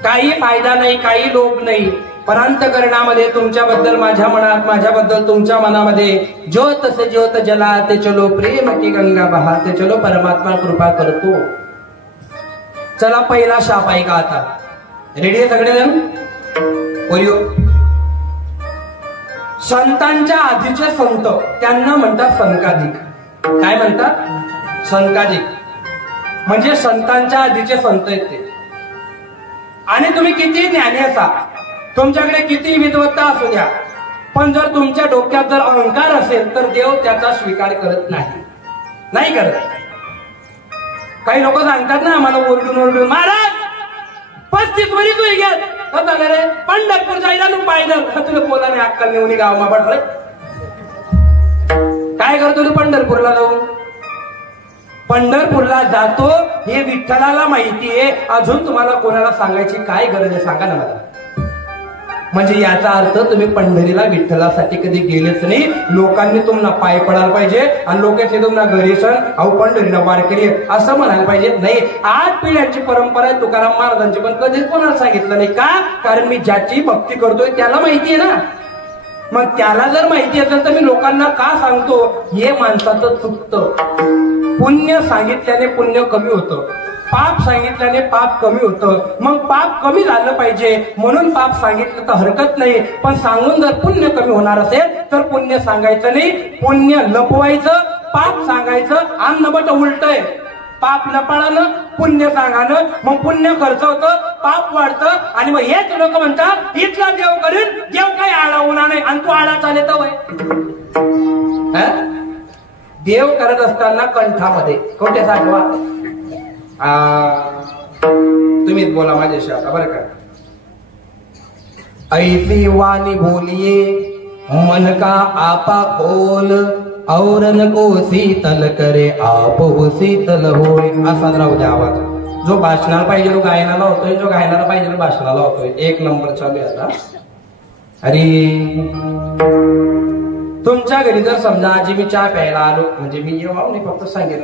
काही फायदा नाही, काही लोभ नाही, पण अंतःकरणामध्ये तुमच्याबद्दल माझ्या मनात, माझ्याबद्दल तुमच्या मनामध्ये ज्योत से ज्योत जलाते चलो, प्रेम की गंगा बहाते चलो, परमात्मा कृपा करतो. चला पहिला शाप ऐका आता. रेडी आहे सगळेजण? संतांच्या आधीचे संत त्यांना म्हणतात संकाधिक. काय म्हणतात? संकाधिक. म्हणजे संतांच्या आधीचे संत आहेत ते. आणि तुम्ही किती ज्ञानी असा, तुमच्याकडे किती विद्वत्ता असू द्या, पण जर तुमच्या डोक्यात जर अहंकार असेल तर देव त्याचा स्वीकार करत नाही. नाही करत. काही लोक सांगतात ना आम्हाला ओरडून ओरडून, महाराज 35 वरी तू घ्या रे पंढरपूर जायला तू पाहिलं तुला बोला नाही अक्कल नेऊन गावमा पडलं. काय करतो तू पंढरपूरला जाऊन? पंढरपूरला जातो हे विठ्ठलाला माहितीये, अजून तुम्हाला कोणाला सांगायची काय गरज आहे सांगा ना मला. म्हणजे याचा अर्थ तुम्ही पंढरीला विठ्ठलासाठी कधी गेलेच नाही. लोकांनी तुम्हाला पाय पडायला पाहिजे आणि लोकांनी तुम्हाला घरी सण अहो पंढरीला वारकरी असं म्हणायला पाहिजे. नाही, 8 पिढ्यांची परंपरा आहे तुकाराम महाराजांची, पण कधीच कोणाला सांगितलं नाही. का? कारण मी ज्याची भक्ती करतोय त्याला माहितीये ना. मग त्याला जर माहिती असेल तर मी लोकांना का सांगतो? हे माणसाचं चुकतं. पुण्य सांगितल्याने पुण्य कमी होतं, पाप सांगितल्याने पाप कमी होतं. मग पाप कमी झालं पाहिजे म्हणून पाप सांगितलं तर हरकत नाही, पण सांगून जर पुण्य कमी होणार असेल तर पुण्य सांगायचं नाही, पुण्य लपवायचं, पाप सांगायचं. अन्नबट उलट आहे. पाप लपाळानं पुण्य सांगानं, मग पुण्य खर्च होतं, पाप वाढतं. आणि मग हेच लोक म्हणतात इथला देव करीन, देव काही आळा होणार नाही आणि तू आळा चालेत वय. देव करत असताना कंठामध्ये कोणत्या साठवा तुम्हीच बोला माझ्याशी आता बरं का. ऐसी वाणी बोलिये मन का आपा खोल, औरन को शीतल करे आप हो शीतल होय. असा राहू द्या आवाज. जो भाषणाला पाहिजे तो गायनाला होतोय, जो गायनाला पाहिजे तो भाषणाला होतोय. 1 नंबर चालू आहे आता. अरे तुमच्या घरी जर समजा आजी मी चहा प्यायला आलो, म्हणजे मी येऊ नाही फक्त सांगेन,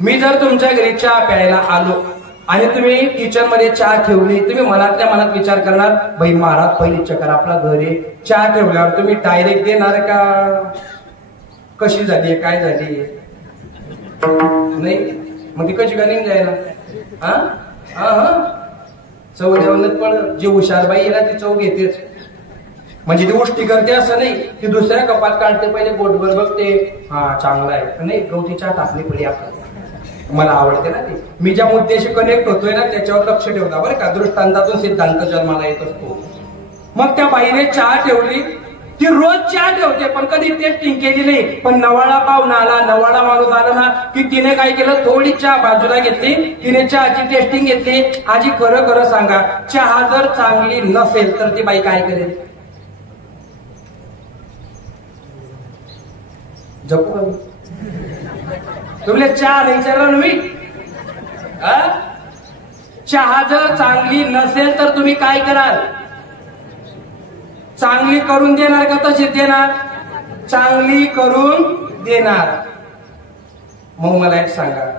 मी जर तुमच्या घरी चहा प्यायला आलो आणि तुम्ही किचन मध्ये चहा ठेवली, तुम्ही मनातल्या मनात विचार करणार बाई महाराज पहिली चक्कर आपला घरी चहा ठेवल्यावर तुम्ही डायरेक्ट देणार का कशी झाली काय झाली नाही, मग ती कशी का नाही जायला. हा हा हा चव देऊनच पण जे हुशार बाई आहे ना ती चव घेतेच. म्हणजे ती गोष्टी करते असं नाही, ती दुसऱ्या कपात काढते, पहिले बोटभर बघते, हा चांगला आहे नाही, गवती चहा टाकली पडी आपण. मला आवडते ना ती. मी ज्या मुद्द्याशी कनेक्ट होतोय ना त्याच्यावर लक्ष ठेवता बरं का. दृष्टांतातून सिद्धांत जन्माला येत असतो. मग त्या बाईने चहा ठेवली, ती रोज चहा ठेवते पण कधी टेस्टिंग केली नाही. पण नवाळा पाहुणा आला, नवाळा माणूस आला ना की तिने काय केलं, थोडी चहा बाजूला घेतली, तिने चहाची टेस्टिंग घेतली. आजी खरं खरं सांगा, चहा जर चांगली नसेल तर ती बाई काय करेल? जपू तुमले चहा नाही विचारला ना मी. चहा जर चांगली नसेल तर तुम्ही काय कराल? चांगली करून देणार का तशी देणार? चांगली करून देणार. मग मला एक सांगा,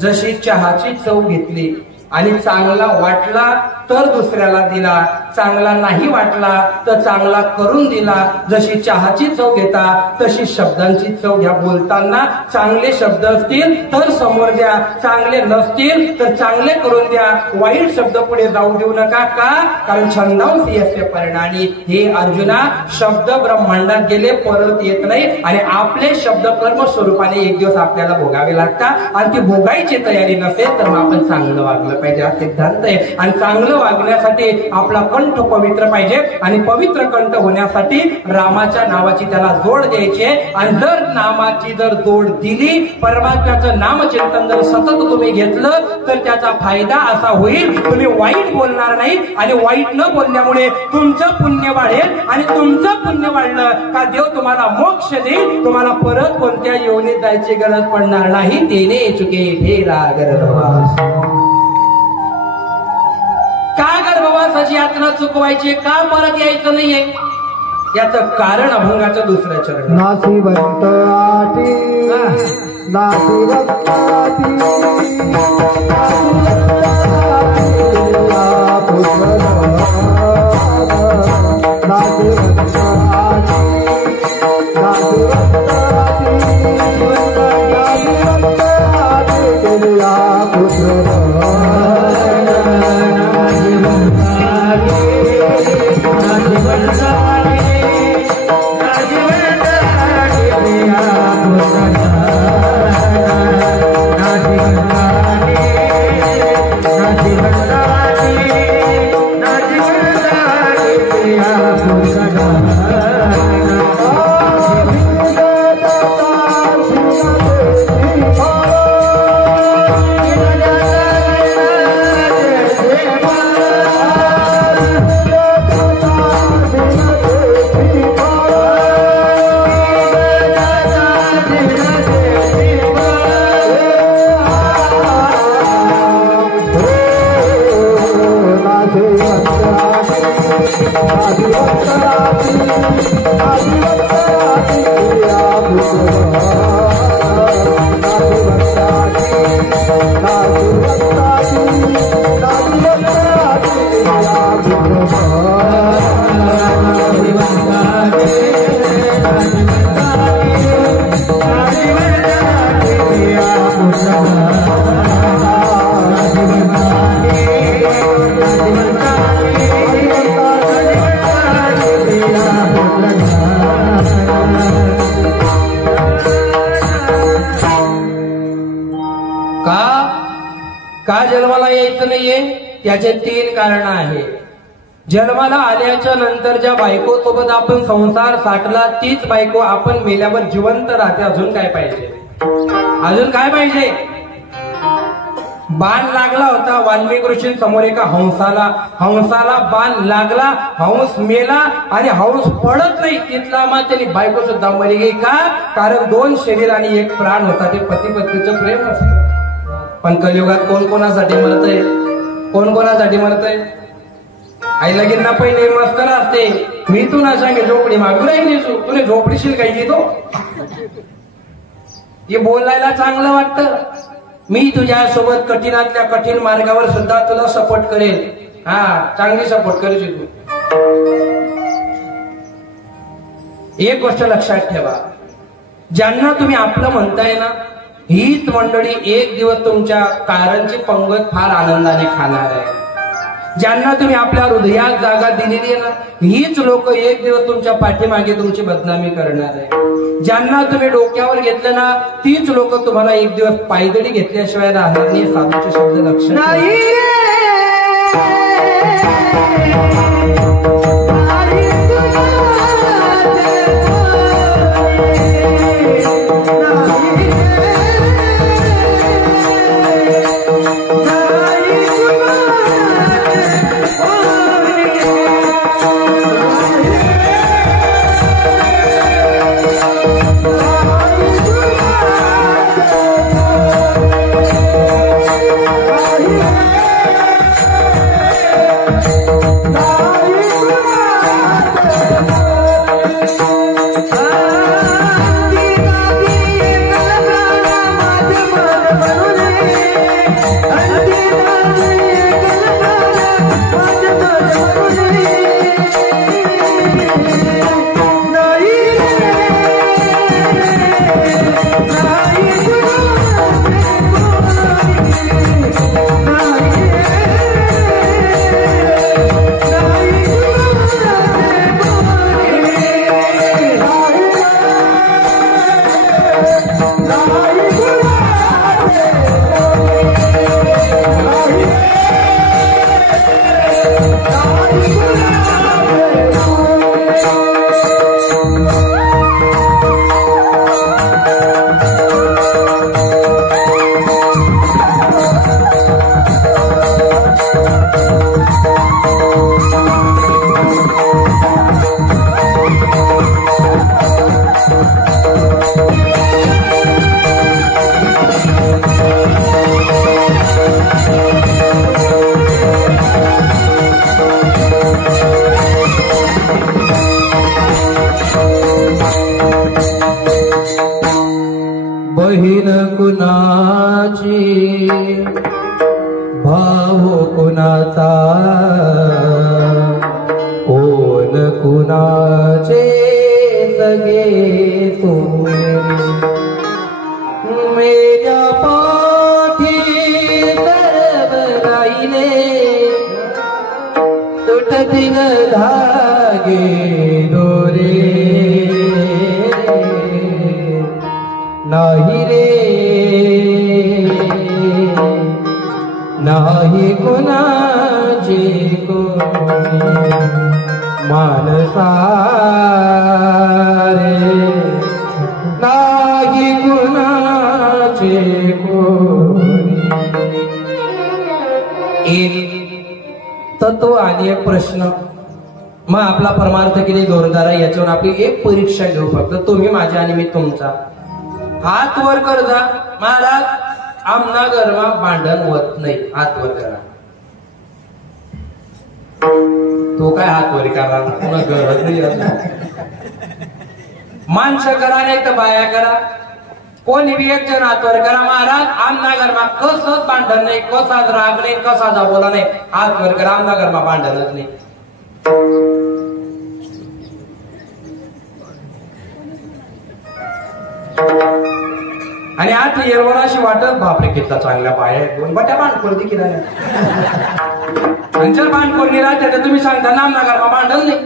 जशी चहाची चव घेतली आणि चांगला वाटला तर दुसऱ्याला दिला, चांगला नाही वाटला तर चांगला करून दिला. जशी चहाची चव घेता तशी शब्दांची चव घ्या. बोलताना चांगले शब्द असतील तर समोर द्या, चांगले नसतील तर चांगले करून द्या. वाईट शब्द पुढे जाऊ देऊ नका. का? कारण छंदांसी असे परिणामी. हे अर्जुना, शब्द ब्रह्मांडात गेले परत येत नाही आणि आपले शब्द कर्म स्वरूपाने एक दिवस आपल्याला भोगावे लागतात आणि ती भोगायची तयारी नसेल तर मग आपण चांगलं वागलं पाहिजे हा सिद्धांत आहे. आणि चांगलं वागण्यासाठी आपला कंठ पवित्र पाहिजे आणि पवित्र कंठ होण्यासाठी रामाच्या नावाची त्याला जोड द्यायची आहे. आणि जर नामाची जर जोड दिली, परमात्म्याचं नामचिंतन जर सतत तुम्ही घेतलं तर त्याचा फायदा असा होईल, तुम्ही वाईट बोलणार नाही आणि वाईट न बोलल्यामुळे तुमचं पुण्य वाढेल आणि तुमचं पुण्य वाढलं का देव तुम्हाला मोक्ष देईल. तुम्हाला परत कोणत्या योनीत जायची गरज पडणार नाही. तेने चुके फेरा गर्भवास. का गर्भवासाची यात्रा चुकवायची? का परत यायचं नाहीये? याचं कारण अभंगाचं दुसरं चरण. नाशिवंत आटी नाशिवंत आटी का जन्माला यायचं नाहीये? त्याचे 3 कारण आहे. जन्माला आल्याच्या नंतर ज्या बायको सोबत आपण संसार साठला तीच बायको आपण मेल्यावर जिवंत राहते. अजून काय पाहिजे? अजून काय पाहिजे? बाण लागला होता वाल्मिकी ऋषींसमोर एका हंसाला बाण लागला, हंस मेला आणि हंस पडत नाही. तिथला मग त्यांनी बायको सुद्धा मरी गई. का? कारण 2 शरीर आणि 1 प्राण होता. ते पती पत्नीचं प्रेम असतं. पण कलियुगात कोण कोणासाठी मरतय? कोण कोणासाठी मरतय? आई लगींना पहिले मस्कर असते, मी तू ना सांगे झोपडी मागू राहिली तुला झोपडीशील काही घेतो. हे बोलायला चांगलं वाटतं. मी तुझ्यासोबत कठीणातल्या कठीण मार्गावर सुद्धा तुला सपोर्ट करेल. चांगली सपोर्ट करेल तू. एक गोष्ट लक्षात ठेवा, ज्यांना तुम्ही आपलं म्हणताय ना, हीच मंडळी एक दिवस तुमच्या कारणची पंगत फार आनंदाने खाणार आहे. ज्यांना तुम्ही आपल्या हृदयात जागा दिलेली आहे ना, हीच लोक एक दिवस तुमच्या पाठीमागे तुमची बदनामी करणार आहे. ज्यांना तुम्ही डोक्यावर घेतलं ना, तीच लोक तुम्हाला एक दिवस पायदळी घेतल्याशिवाय राहणार नाही. साधूचे शब्द लक्षात नाही. Bye. भाव कुणाचा कोण कुणाचे सगे तुम्ही मेऱ्या पाठी सर्व राहिले तुटतील धागे दोरे नाही रे नाही कुणाचे कोणी मानसा रे नाही कुणाचे कोणी. एक तत्व आणि एक प्रश्न. मग आपला परमार्थ किती जोरदार आहे याच्यावर आपली एक परीक्षा घेऊ. फक्त तुम्ही माझ्या आणि मी तुमचा. हात वर कर जा. महाराज आमना घरमा भांडण होत नाही. हात वर करा. तो काय हात वर करा. माणसं करा नाही तर बाया करा. कोणी बी एक जण हात वर करा. महाराज आमना घरमा कसंच भांडण नाही, कसाच राग नाही, कसाचा बोला नाही. हात वर करा. आमना घरमा भांडणच नाही. आणि आता येरवर अशी वाटत बापरे किती चांगल्या बाया दोन बट्या बांधकोरती केला आणि जर बांधकोरणी राहते तर तुम्ही सांगता नामना घरमा भांडण नाही.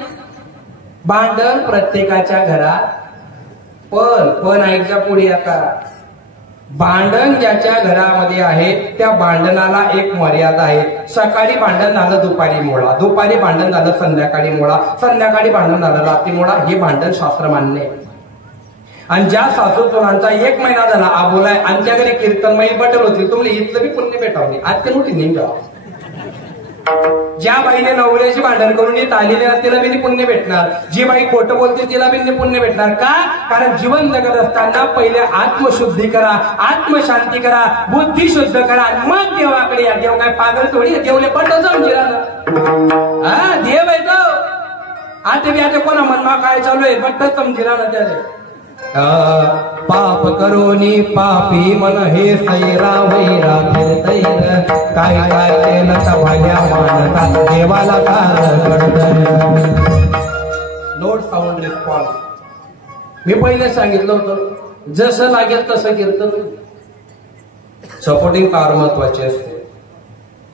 भांडण प्रत्येकाच्या घरात पण ऐकच्या पुढे आता भांडण ज्याच्या घरामध्ये आहे त्या भांडणाला एक मर्यादा आहे. सकाळी भांडण झालं दुपारी मोळा, दुपारी भांडण झालं संध्याकाळी मोळा, संध्याकाळी भांडण झालं रात्री मोळा. हे भांडण शास्त्र मान्य आहे. आणि ज्या सासू चोरांचा 1 महिना झाला आबोलाय आमच्याकडे कीर्तनमयी बटल होती तुम्ही इथलं बी पुण्य भेटावली. आजच्या मोठी नेमका ज्या बाईने नवऱ्याशी भांडण करून येत आलेली तिला बी पुण्य भेटणार. जी बाई खोटं बोलते तिला बी पुण्य भेटणार. का? कारण जीवन जगत असताना पहिले आत्मशुद्धी करा, आत्मशांती करा, बुद्धी शुद्ध करा, मग देवाकडे या. देव काय पागल थोडी. देवले पटल समजे हा देव आहे तो. आता बी आता कोणा मनमा काय चालू आहे पट्ट समजी राहणार त्याला. पाप करोनी पापी मन हे सैरा वैरा फिरतैर काय काय केलं तर भाग्या मानता देवाला नोट साऊंड रिस्पॉन्स. मी पहिले सांगितलं होतं जसं लागेल तसं कीर्तन. सपोर्टिंग पॉवर महत्वाची असते.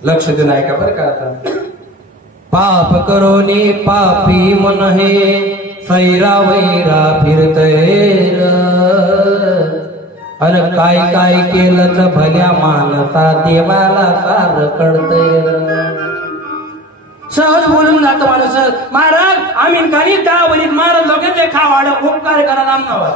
लक्ष देऊन ऐका बरं का. आता पाप करोनी पापी मन हे सैरा वैरा फिरतैर अन काय काय केलं तर भल्या मानसा देवाला सार कळतैर. सहज बोलून जातो माणूस. महाराज आम्ही काही 10 वरीत महाराज लोक ते खावाड उपकार करा नामनावर.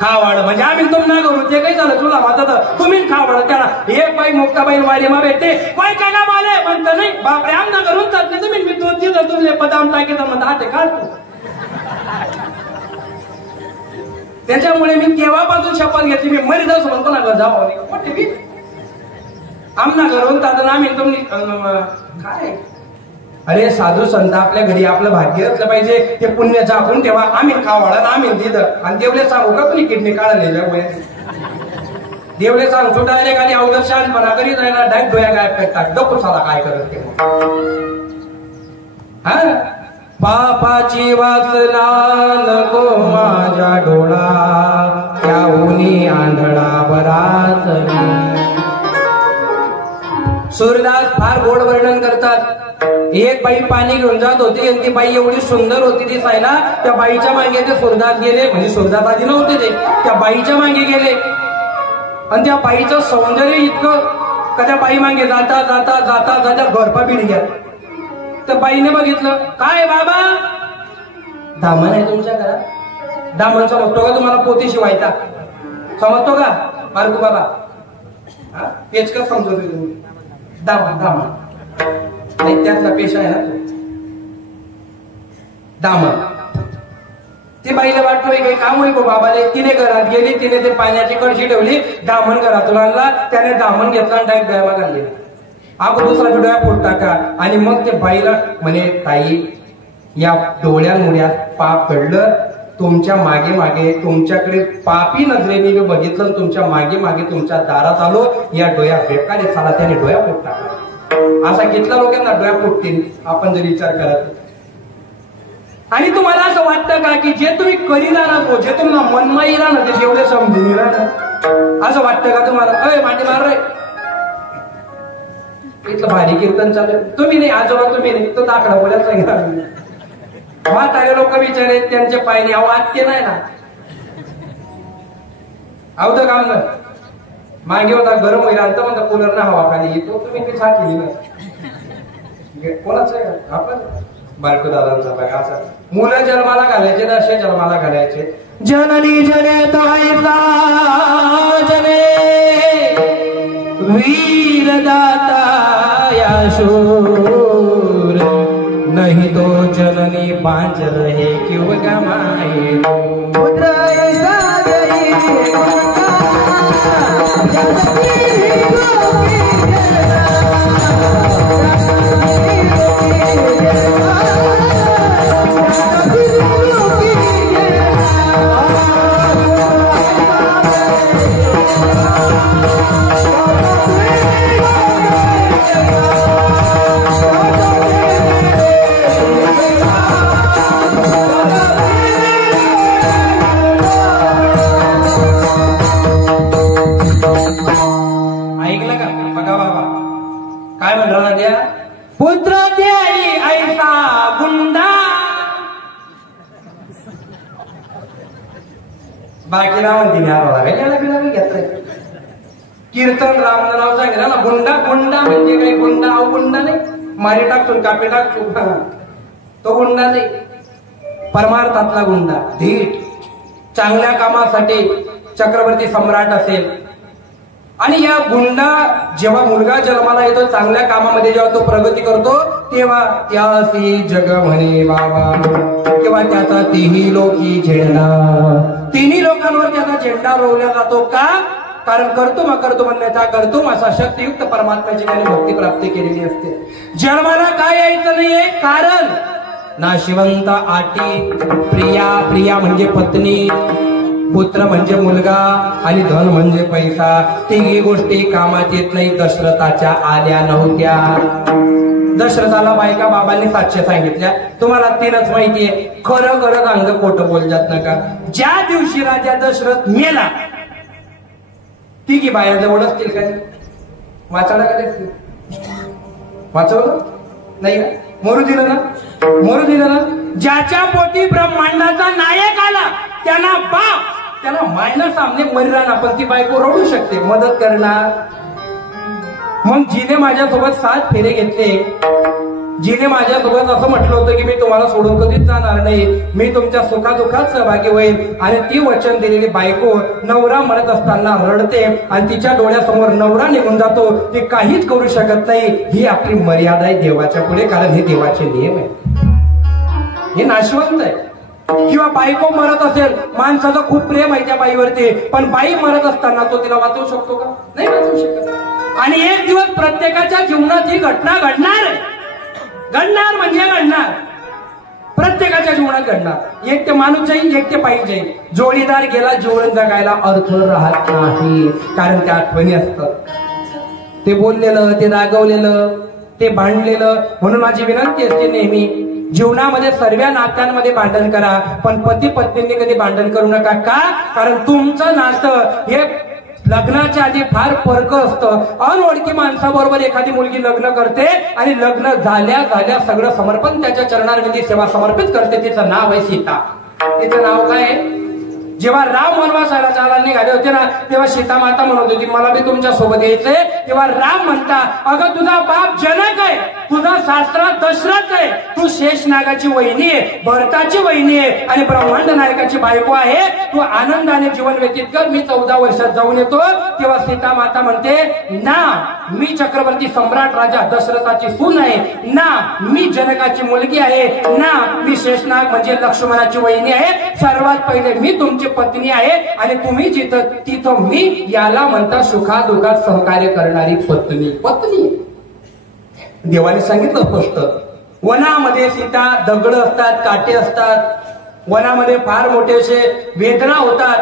खावाड म्हणजे आम्ही तुम ना करू ते काही झालं तुला वाटत तुम्ही खावाड त्याला एक बाई मुक्ताबाई वारी मा भेटते काय काय का माले म्हणत नाही बापरे आमना करून जात नाही तुम्ही मी दोन तिथं तुमले बदाम टाकेत म्हणता ते काढतो. त्याच्यामुळे मी केव्हापासून शपथ घेतली मी मरी जाऊ म्हणतो ना जाऊ मी आमना करून दादा आम्ही तुम्ही काय. अरे साधू संत आपल्या घरी आपलं भाग्य असलं पाहिजे. ते पुण्य झाकून ठेवा. आम्ही खावाडा आम्ही दिलं आणि देवले सांगू का तुम्ही किडनी काढले देवले सांगतो डायरेक्ट आणि अवघड शहाणपणा करी जायला डायरेक्ट डोया काय टाक डोकं साला काय करत ते. हा पापाची वासना नको माझ्या डोळा त्याहूनी आंधळा बराच. सूरदास फार गोड वर्णन करतात. एक बाई पाणी घेऊन जात होती आणि ती बाई एवढी सुंदर होती दिसायला. त्या बाईच्या मागे ते सूरदास गेले. म्हणजे सूरदास आधी नव्हते ते त्या बाईच्या मागे गेले आणि त्या बाईचं सौंदर्य इतकं का त्या बाई मागे जाता जाता जाता जाता घरपा बीड घ्या. तर बाईने बघितलं काय बाबा दामन आहे तुमच्या घरात. दामन समजतो का तुम्हाला पोती शिवायचा समजतो का मार्गू बाबा. तेच का समजतो तुम्ही दामन दामन नाही त्यातला पेशा आहे ना दामन. ती बाईला वाटलं काही काम होईल बाबाले. तिने घरात गेली तिने ते पाण्याची कळशी ठेवली. दामन घरातून आणला. त्याने दामन घेतला आणि डायरेक्ट डोळ्याला घालले. आपण दुसरा डोळ्या पोट टाका आणि मग ते बाईला म्हणे ताई या डोळ्यांमुळे पाप घडलं तुमच्या मागे मागे तुमच्याकडे पापी नजरेने मी बघितलं, तुमच्या मागे मागे तुमच्या दारात आलो, या डोया बेकारे चाला, त्याने डोया फुट टाकला. असा कितल्या लोकांना डोया फुटतील आपण जर विचार करा. आणि तुम्हाला असं वाटतं का की जे तुम्ही करीला ना तो, जे तुम्हाला मनमाईला ना ते जेवढे समजून राहणार, असं वाटतं का तुम्हाला? अय मांडी मार रे, इथलं भारी कीर्तन चालू, तुम्ही नाही आजोबा, तुम्ही नाही तो दाखला बोलायला सांगितलं. म्हातारे लोक विचारे त्यांचे पायने अहो आत्ते नाही ना, अवध काम मागे होता गरम होईल अंत म्हणता कूलर ना हवा खाली येतो, तुम्ही ते साखी कोणाच आहे आपण बारको दादांचा बघा. असा मुलं जन्माला घालायचे ना असे जन्माला घालायचे. जननी जने तो जने वीर दाता या शूर, नहीं तो जननी बांझ रहे क्यों गमाए. पुत्र पुत्र द्याई ऐसा गुंडा. बाकी नाव घेतलंय कीर्तन रामचं नाव सांगितलं ना. गुंडा गुंडा म्हणजे काय? गुंडा अहो गुंडा नाही मारी टाकतो कापी टाकतो तो गुंडा नाही, परमार्थातला गुंडा. धीट चांगल्या कामासाठी चक्रवर्ती सम्राट असेल आणि या गुंडा जेव्हा मुलगा जन्माला येतो चांगल्या कामामध्ये जेव्हा तो प्रगती करतो तेव्हा त्यासी जग म्हणे बाबा, तेव्हा त्याचा तिन्ही लोकी झेंडा, तिन्ही लोकांवर त्याचा झेंडा रोवला जातो. का? कारण कर्तुम अकर्तुम म्हणण्याचा कर्तुम असा शक्तियुक्त परमात्म्याची त्याने भक्ती प्राप्त केलेली असते. जन्माला काय यायचं नाहीये कारण नाशिवंत आटी, प्रिया, प्रिया म्हणजे पत्नी, पुत्र म्हणजे मुलगा आणि धन म्हणजे पैसा. तिन्ही गोष्टी कामात येत नाही. दशरथाच्या आल्या नव्हत्या. दशरथाला बायका बाबांनी 700 सांगितल्या. तुम्हाला 3च माहितीये. खरं खरं सांग, खोटं बोलतात नका. ज्या दिवशी राजा दशरथ मेला तिघी बाया जवळ असतील काय? वाचायला का? वाचवलं नाही ना? मरू दिलं ना? मरू दिलं ना? ज्याच्या पोटी ब्रह्मांडाचा नायक आला त्यांना बाप, त्याला मायना सामने मरिराना, पण ती बायको रडू शकते, मदत करणार. मग जिने माझ्यासोबत 7 फेरे घेतले, जिने माझ्यासोबत असं म्हटलं होतं की मी तुम्हाला सोडून कधीच जाणार नाही, मी तुमच्या सुखादुखात सहभागी होईल, आणि ती वचन दिलेली बायको नवरा मरत असताना रडते आणि तिच्या डोळ्यासमोर नवरा निघून जातो, ती काहीच करू शकत नाही. ही आपली मर्यादा आहे देवाच्या पुढे, कारण हे देवाचे नियम आहे. हे नाशवंत आहे. किंवा बायको मरत असेल, माणसाचं खूप प्रेम आहे त्या बाईवरती, पण बाई मरत असताना तो तिला वाचवू शकतो का? नाही वाचवू शकत. आणि एक दिवस प्रत्येकाच्या जीवनात ही घटना घडणार आहे. घडणार म्हणजे घडणार, प्रत्येकाच्या जीवनात घडणार. एक ते माणूस जाईल, एक ते पायी जाईल. जोडीदार गेला, जीवन जगायला अर्थ राहत नाही, कारण त्या आठवणी असतात. ते बोललेलं, ते रागवलेलं, ते भांडलेलं. म्हणून माझी विनंती असते नेहमी, जीवनामध्ये सर्व नात्यांमध्ये भांडण करा, पण पती पत्नींनी कधी भांडण करू नका. का? कारण तुमचं नातं हे लग्नाच्या आधी फार परकं असतं. अनोळखी माणसाबरोबर एखादी मुलगी लग्न करते आणि लग्न झाल्या झाल्या सगळं समर्पण त्याच्या चरणांमध्ये सेवा समर्पित करते. तिचं नाव आहे सीता. तिचं नाव काय आहे? जेव्हा राम वनवासाला जायला निघाले होते ना, तेव्हा सीता माता म्हणत होती मला बी तुमच्या सोबत यायचंय. तेव्हा राम म्हणता, अगं तुझा बाप जनक आहे, तुझा सासरा दशरथ आहे, तू शेषनागाची वहिनी आहे, भरताची वहिनी आहे आणि ब्रह्मांड नायकाची बायको आहे, तू आनंदाने जीवन व्यतीत कर, मी 14 वर्षात जाऊन येतो. तेव्हा सीता माता म्हणते, ना मी चक्रवर्ती सम्राट राजा दशरथाची सून आहे, ना मी जनकाची मुलगी आहे, ना मी शेषनाग म्हणजे लक्ष्मणाची वहिनी आहे. सर्वात पहिले मी तुमची पत्नी आहे आणि तुम्ही जिथं तिथं मी. याला म्हणतात सुखादुखात सहकार्य करणारी पत्नी. पत्नी देवाने सांगितलं स्पष्ट. वनामध्ये सीता दगड असतात, काटे असतात, वनामध्ये फार मोठे असे वेदना होतात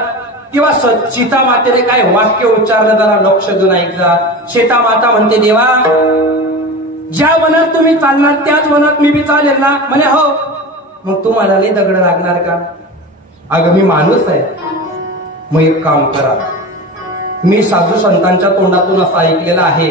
किंवा सीता मातेने काय वाक्य उच्चारलं जरा लक्ष देऊन ऐकजा. सीता माता म्हणते, देवा ज्या वनात तुम्ही चालणार त्याच वनात मी बी चालेल ना? म्हणे हो. मग तुम्हाला नाही दगड लागणार का? अगं मी माणूस आहे. मग एक काम करा, मी साधू संतांच्या तोंडातून असं ऐकलेलं आहे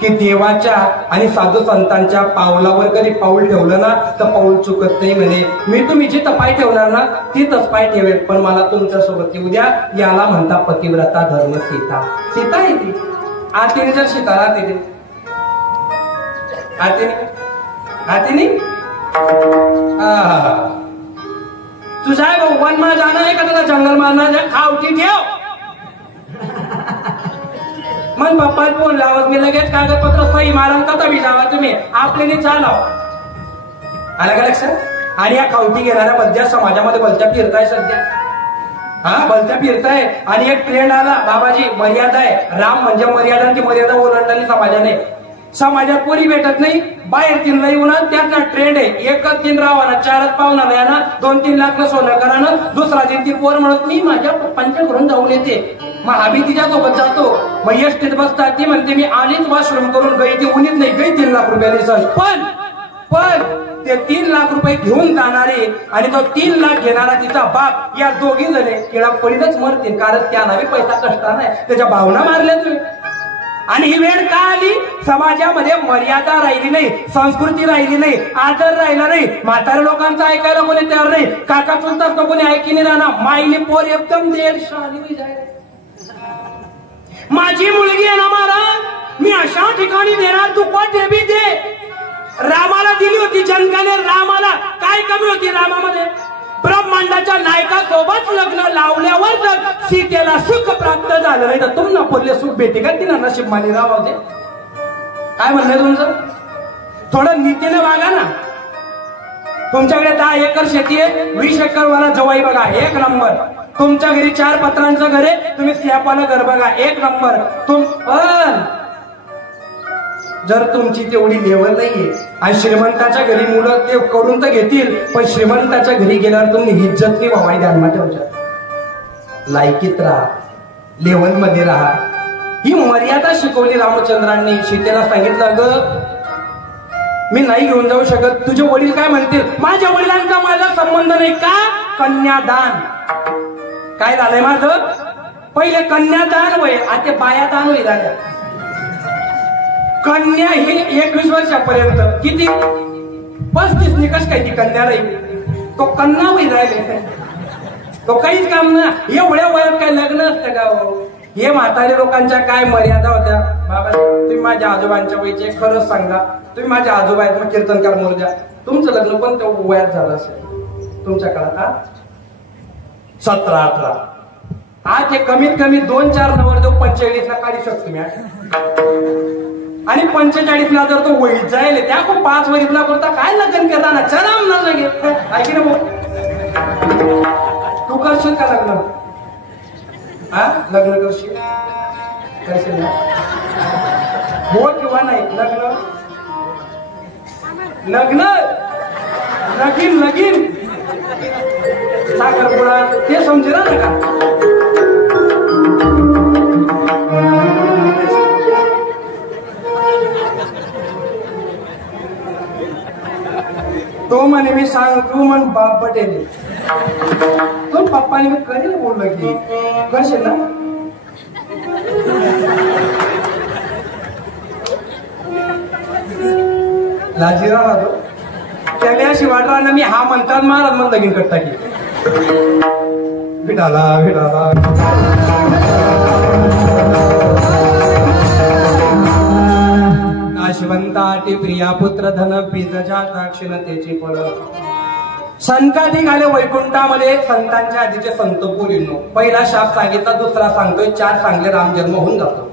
की देवाच्या आणि साधू संतांच्या पावलावर कधी पाऊल ठेवलं ना तर पाऊल चुकत नाही म्हणे. मी तुम्ही जिथं पाय ठेवणार ना तिथंच पाय ठेवेल, पण मला तुमच्या सोबत येऊ द्या. याला म्हणता पतिव्रता धर्म. सीता सीता आहे ती. आतीने जर सीता राहते आतीने तुझा आहे वन मा जाना है का तुला जंगल मारना खावती ठेव. मग पप्पा फोन लावत मी लगेच कागदपत्र सही मारा तभी जावा तुम्ही आपल्याने चालाव. आलं का लक्षात? आणि या खावटी घेणाऱ्या मध्या समाजामध्ये बलत्या फिरताय सध्या. हा बलत्या फिरताय. आणि एक ट्रेंड आला, बाबाजी मर्यादा आहे. राम म्हणजे मर्यादा, ती मर्यादा ओलांडली समाजाने. समाजात पोरी भेटत नाही, बाहेर 3 लई उन्हा त्याचा ट्रेंड आहे. एकच 3 रावाना 4च पाहुणा ना 2-3 लाख सोनं करानं दुसरा दिन ती पोर म्हणत मी माझ्या पप्पांच्या घरून जाऊन येते. मग आम्ही तिच्यासोबत जातो. मग एसटीत बसतात, ती म्हणते मी आलीच वॉशरूम करून गई. ती उन्हीत नाही गई 3 लाख रुपये सण. पण ते 3 लाख रुपये घेऊन जाणारे आणि तो 3 लाख घेणारा तिचा बाप या दोघी जणे किडा पडीतच मरतील. कारण त्याला बी पैसा कष्टा नाही, त्याच्या भावना मारल्या तुम्ही. आणि ही वेळ का आली? समाजामध्ये मर्यादा राहिली नाही, संस्कृती राहिली नाही, आदर राहिला नाही. म्हाताऱ्या लोकांचं ऐकायला कोणी तयार नाही. काका चुलतात कोणी ऐकी नाही राहणार. माईने पोर एकदम देर शाली जाय. माझी मुलगी आहे ना महाराज, मी अशा ठिकाणी देणार तू कोठे बी दे. रामाला दिली होती जनकाने. रामाला काय कमी होती रामामध्ये? ब्रह्मांडाच्या नायकासोबत लग्न लावल्यावर जर सीतेला सुख प्राप्त झालं नाही तर तुम्हाला पडले सुख भेटे का? तिला नशीब मानी राव दे. काय म्हणणं तुमचं? थोडं नीतीने वागा ना. तुमच्याकडे 10 एकर शेती आहे, 20 एकर वाला जवाई बघा, 1 नंबर. तुमच्या घरी 4 पत्रांचं घर आहे, तुम्ही स्लॅबवाला घर बघा, 1 नंबर. पण जर तुमची तेवढी लेवल नाहीये आणि श्रीमंताच्या घरी मुलं ते करून तर घेतील, पण श्रीमंताच्या घरी गेल्यावर तुम्ही इज्जत नाही व्हावी ध्यानात ठेवच्या. लायकीत राहा, लेवल मध्ये राहा. ही मर्यादा शिकवली रामचंद्रांनी. सीतेला सांगितलं ग मी नाही घेऊन जाऊ शकत. तुझे वडील काय म्हणतील? माझ्या वडिलांचा माझा संबंध नाही. का? कन्यादान. काय झालंय माझं? पहिले कन्यादान होय, आता बायादान होई झाल्या. कन्या ही 21 वर्षापर्यंत किती 35 निकष काय ती कन्या राहील. तो कन्या होई राहिले. तो काहीच काम ना. एवढ्या वयात काय लग्न असतं का? हे म्हातारे लोकांच्या काय मर्यादा होत्या. बाबा तुम्ही माझ्या आजोबांच्या वयचे खरंच सांगा. तुम्ही माझ्या आजोबा आहेत मग कीर्तनकार मोरद्या. तुमचं लग्न पण त्या वयात झालं असेल तुमच्या काळात. 17-18. आज हे कमीत कमी 2-4 नवरदेव 45 ला काढू शकतो मी. आणि 45 ला जर तो वहीत जाईल त्या 5 वरीतला करता काय लग्न करता ना चराम ना लगे. ऐक ना भाऊ, तू करशील का लग्न? हा लग्न करशील? करशील ना? हो किंवा नाही? लग्न लग्न लगीन लगीन साखरपुडा ते समजेल ना का? तो म्हणे मी सांग, तू म्हण बाप पटेल. तो पप्पाने मी कधीच बोललं की कसे ना लाजीरा राहतो. त्याला अशी वाटला ना मी हा म्हणतात महाराज मग लगीन करता की विडाला विडाला. नाशवंताटी प्रिया पुत्र धन बीजच्या दाक्षिणतेची फळ. संताधिक आले वैकुंठामध्ये. संतांच्या आधीचे संत पुरीनो. पहिला शाप सांगितला, दुसरा सांगतोय, 4 सांगले राम जन्म होऊन जातो.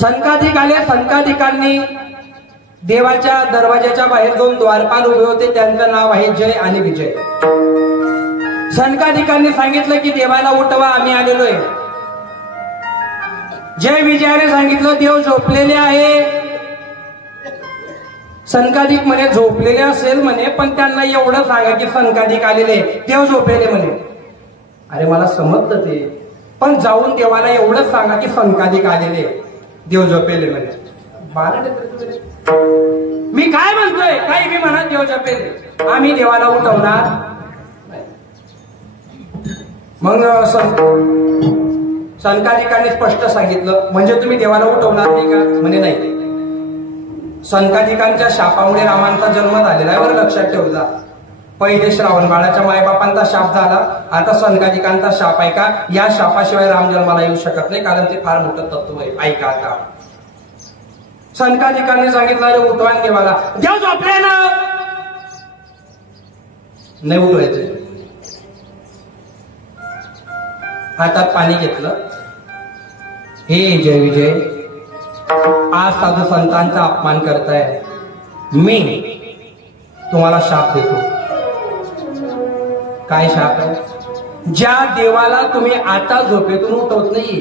संताधिक आले. संताधिकांनी देवाच्या दरवाजाच्या बाहेर 2 द्वारपाल उभे होते. त्यांचं नाव आहे जय आणि विजय. संताधिकांनी सांगितलं की देवाला उठवा, आम्ही आलेलोय. जय विजयाने सांगितलं देव झोपलेले आहे. सनकाधिक म्हणे झोपलेले असेल म्हणे, पण त्यांना एवढं सांगा की सनकाधिक आलेले, देव झोपलेले म्हणे. अरे मला समजतं ते, पण जाऊन देवाला एवढंच सांगा की सनकाधिक आलेले, देव झोपेले म्हणे. मी काय म्हणतोय, काही मी म्हणत देव झोपेले, आम्ही देवाला उठवणार. मग सनकाधिकांनी स्पष्ट सांगितलं, म्हणजे तुम्ही देवाला उठवणार नाही का? म्हणे नाही. सनकाधिकांच्या शापामुळे रामांचा जन्म झालेला आहे, बरं लक्षात ठेवला. पहिले श्रावण बाळाच्या मायबापांचा शाप झाला, आता सनकाधिकांचा शाप आहे का? या शापाशिवाय राम जन्माला येऊ शकत नाही, कारण ते फार मोठं तत्व आहे. ऐका आता. सनकाधिकांनी सांगितलं उठवान देवाला, देव झोपले ना, नाही उठवायचं. हातात पाणी घेतलं, हे जय विजय, आज साधू संतांचा अपमान करताय, मी तुम्हाला शाप देतो. काय शाप आहे? ज्या देवाला तुम्ही आता झोपेतून उठवत नाही,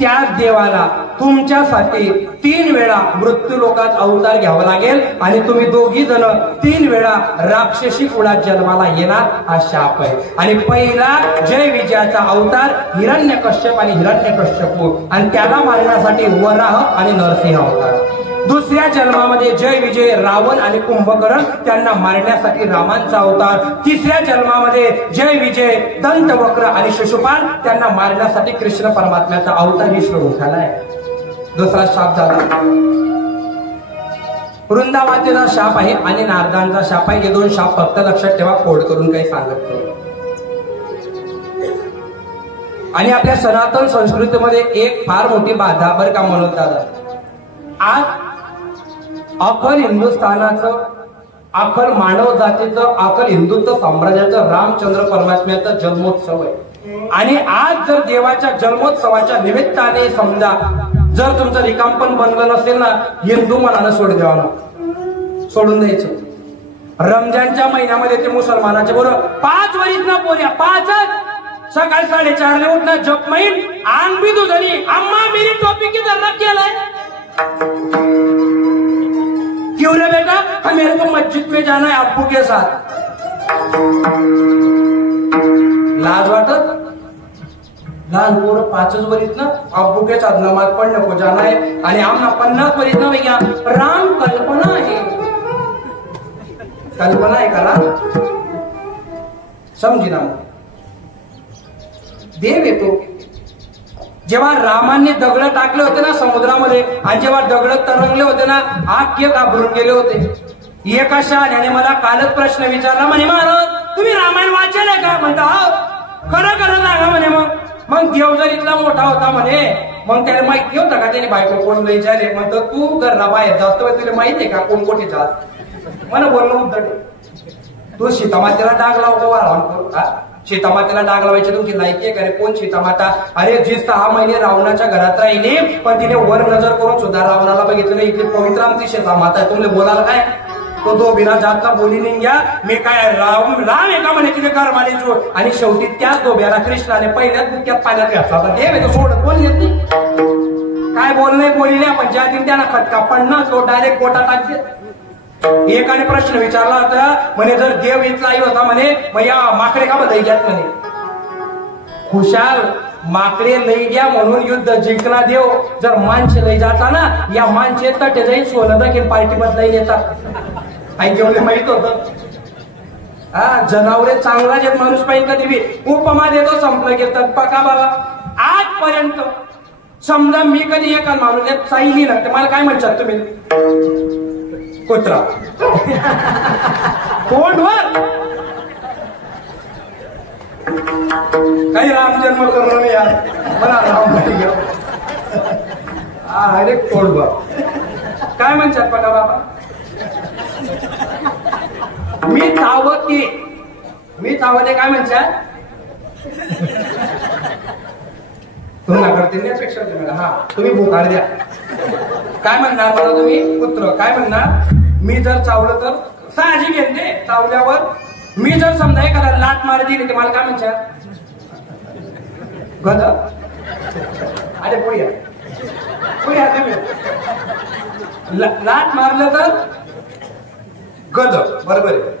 त्याच देवाला तुमच्यासाठी 3 वेळा मृत्यू लोकात अवतार घ्यावा लागेल आणि तुम्ही दोघी जण 3 वेळा राक्षसी कुळात जन्माला येणार, हा शाप आहे. आणि पहिला जय विजयाचा अवतार हिरण्यकश्यप आणि हिरण्यकश्यपू, आणि त्याला मारण्यासाठी वराह आणि नरसिंह अवतार. दुसऱ्या जन्मामध्ये जय विजय रावण आणि कुंभकर्ण, त्यांना मारण्यासाठी रामांचा अवतार. तिसऱ्या जन्मामध्ये जय विजय दंतवक्र आणि शिशुपाल, त्यांना मारण्यासाठी कृष्ण परमात्म्याचा अवतार ही श्लोक झालाय. दुसरा शाप झाला वृंदावातीचा शाप आहे आणि नारदांचा शाप आहे. हे 2 शाप फक्त लक्षात ठेवा, कोड करून काही सांगत नाही. आणि आपल्या सनातन संस्कृतीमध्ये एक फार मोठी बाधा बरं का म्हणत दादा, आज अखल हिंदुस्थानाचं, अखल मानव जातीचं, अखल हिंदुत्व साम्राज्याचं रामचंद्र परमात्म्याचा जन्मोत्सव आहे. आणि आज जर देवाच्या जन्मोत्सवाच्या निमित्ताने समजा जर तुमचं रिकामपण बनलं नसेल ना, हिंदू मनानं सोडून द्यावा ना, सोडून द्यायचं. रमजानच्या महिन्यामध्ये ते मुसलमानाच्या बरोबर 5 वरीस ना पोऱ्या, 5च सकाळी 4:30 उठना, जप मैल आंग भी दुधनी, अम्मा मेरी टोपी की जरूरत केलाय, क्यों रे बेटा, मेरे को मस्जिद में जाना है अब्बू के साथ. लाज वाटत? लहान पोरं 5च वरीत ना, अब्बू के साथ नमाज पढ़ने को जाना है, आणि आम्हाला 50 वरीत ना भैया राम कल्पना आहे. कल्पना आहे का राम? समजी ना, देव येतो. जेव्हा रामांनी दगड टाकले होते ना समुद्रामध्ये, आणि जेव्हा दगड तरंगले होते ना, आख्य घाबरून गेले होते. एका शहाण्याने मला कालच प्रश्न विचारला, म्हणे महाराज तुम्ही रामायण वाचले का? म्हणता हो, खरं खरं सांगा म्हणे. मग देव जर इथला मोठा होता म्हणे, मग त्याला माहिती होतं का त्याने बायको कोण विचारले? म्हणतो तू घरला बाहेर जास्त तुला माहिती आहे का कोण कोठे जात? मला बोलणं उद्धट. तू सीतामातेला डाग लावतो का? सीतामातेला डाग लावायची तुमची लायकी आहे का रे? कोण सीतामाता? अरे जी 6 महिने रावणाच्या घरात राहिली, पण तिने वर नजर करून सुद्धा रावणाला बघितलं नाही. इतकी पवित्र आमची सीतामाता आहे. तुम्ही बोलाल काय? तो दो बिना जातला बोली नाही घ्या, मी काय राम आहे का म्हणे तिने घर माने जोड. आणि शेवटी त्याच दोब्याला कृष्णाने पहिल्याच बुक्यात पाण्यात घातला. देव आहे तो, सोडत बोल येत नाही. काय बोलणे बोली नाही, पण ज्या दिन त्यांना खटका पडणार तो डायरेक्ट पोटा टाकते. एकाने प्रश्न विचारला होता, म्हणे जर देव इथलाही होता म्हणे, मग या माकडे का लई घ्यात म्हणे. खुशाल माकडे लई घ्या म्हणून युद्ध जिंकला देव. जर माणसे लई जाता ना, या माणसे तटे जाईल सोनं दाखील पार्टी बदलाही येतात. ऐकवले माहित होत. हा जनावरे चांगलाच आहेत, माणूस पाहिजे कधी बी. उपमा देतो संपलं घेतात पका बाबा. आजपर्यंत समजा मी कधी एका माणूस चाईली ना, तर मला काय म्हणतात तुम्ही? कुत्रा. कोणवर काही राम जन्म करणं नाही यार, मला राम घ्या. अरे कोणवर काय म्हणतात बघा बाबा. मी चावते काय म्हणतात? तुम्हाला करते नाही अपेक्षा होती मला. हा तुम्ही भुकार द्या. काय म्हणणार मला तुम्ही? पुत्र. काय म्हणणार? मी जर चावलं तर साहजिक घेते. चावल्यावर मी जर समजा एखादा लाट मार दिली तर मला काय म्हणतात? गद. अरे पुढे तुम्ही लाट मारलं तर गद बरोबर आहे.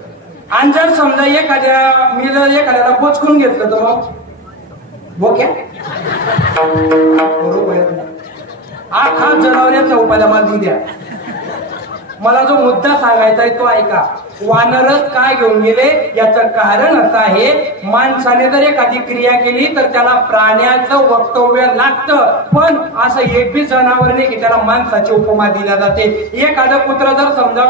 आणि जर समजा मी जर एखाद्याला बोचकून घेतलं तर मग बोक्या बरोबर. आखा जनावरांच्या उपाध्या मला देऊ द्या. मला जो मुद्दा सांगायचा आहे तो ऐका. वानरच काय घेऊन गेले याचं कारण असं आहे, माणसाने जर एखादी क्रिया केली तर त्याला प्राण्याचं वक्तव्य लागतं, पण असं एक बी जनावर नाही की त्याला माणसाची उपमा दिल्या जाते. एखादं कुत्र जर समजा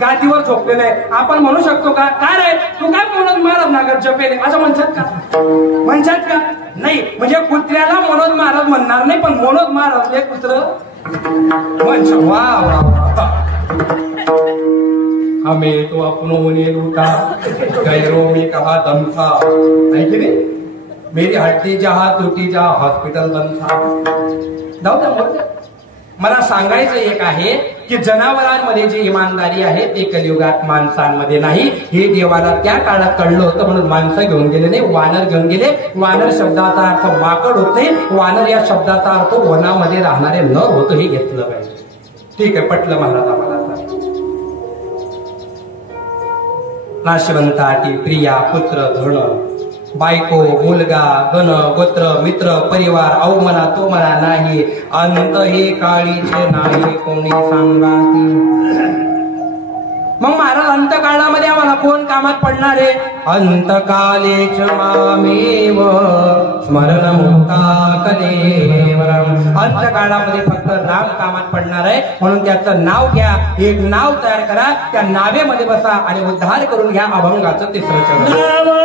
गादीवर झोपलेलं आहे, आपण म्हणू शकतो का काय रे तू काय मनोज महाराज नागत जपेले असं म्हणतात का? म्हणतात का? नाही. म्हणजे कुत्र्याला मनोज महाराज म्हणणार नाही, पण मनोज महाराजले कुत्र म्हणश. वा वा. हमें तो अपनों ने लूटा, गैरों में कहा दम था. है की नहीं? मेरी हड्डी जहां टूटी जहां हॉस्पिटल बंद था. जाऊ द्या. मला सांगायचं एक आहे की जनावरांमध्ये जी इमानदारी आहे ते कलियुगात माणसांमध्ये नाही. हे देवाला त्या काळात कळलं होतं म्हणून माणसं घेऊन गेले नाही, वानर घेऊन गेले. वानर शब्दाचा अर्थ माकड होते. वानर या शब्दाचा अर्थ वनामध्ये राहणारे नर होतं. हे घेतलं पाहिजे. ठीक आहे, पटलं महाराज आम्हाला. नाशवंत आटी प्रिया पुत्र धन बायको मुलगा गण गोत्र मित्र परिवार अवमना तो मला नाही. अंत हे काळीचे नाही कोणी सांगा. मग महाराज अंतकाळामध्ये आम्हाला कोण कामात पडणार आहे? अंतकालेच मामेव स्मरण मुक्ता कलेवरम. अंतकाळामध्ये फक्त राम कामात पडणार आहे, म्हणून त्याचं नाव घ्या. एक नाव तयार करा, त्या नावेमध्ये बसा आणि उद्धार करून घ्या अभंगाचं तिसरं चरण.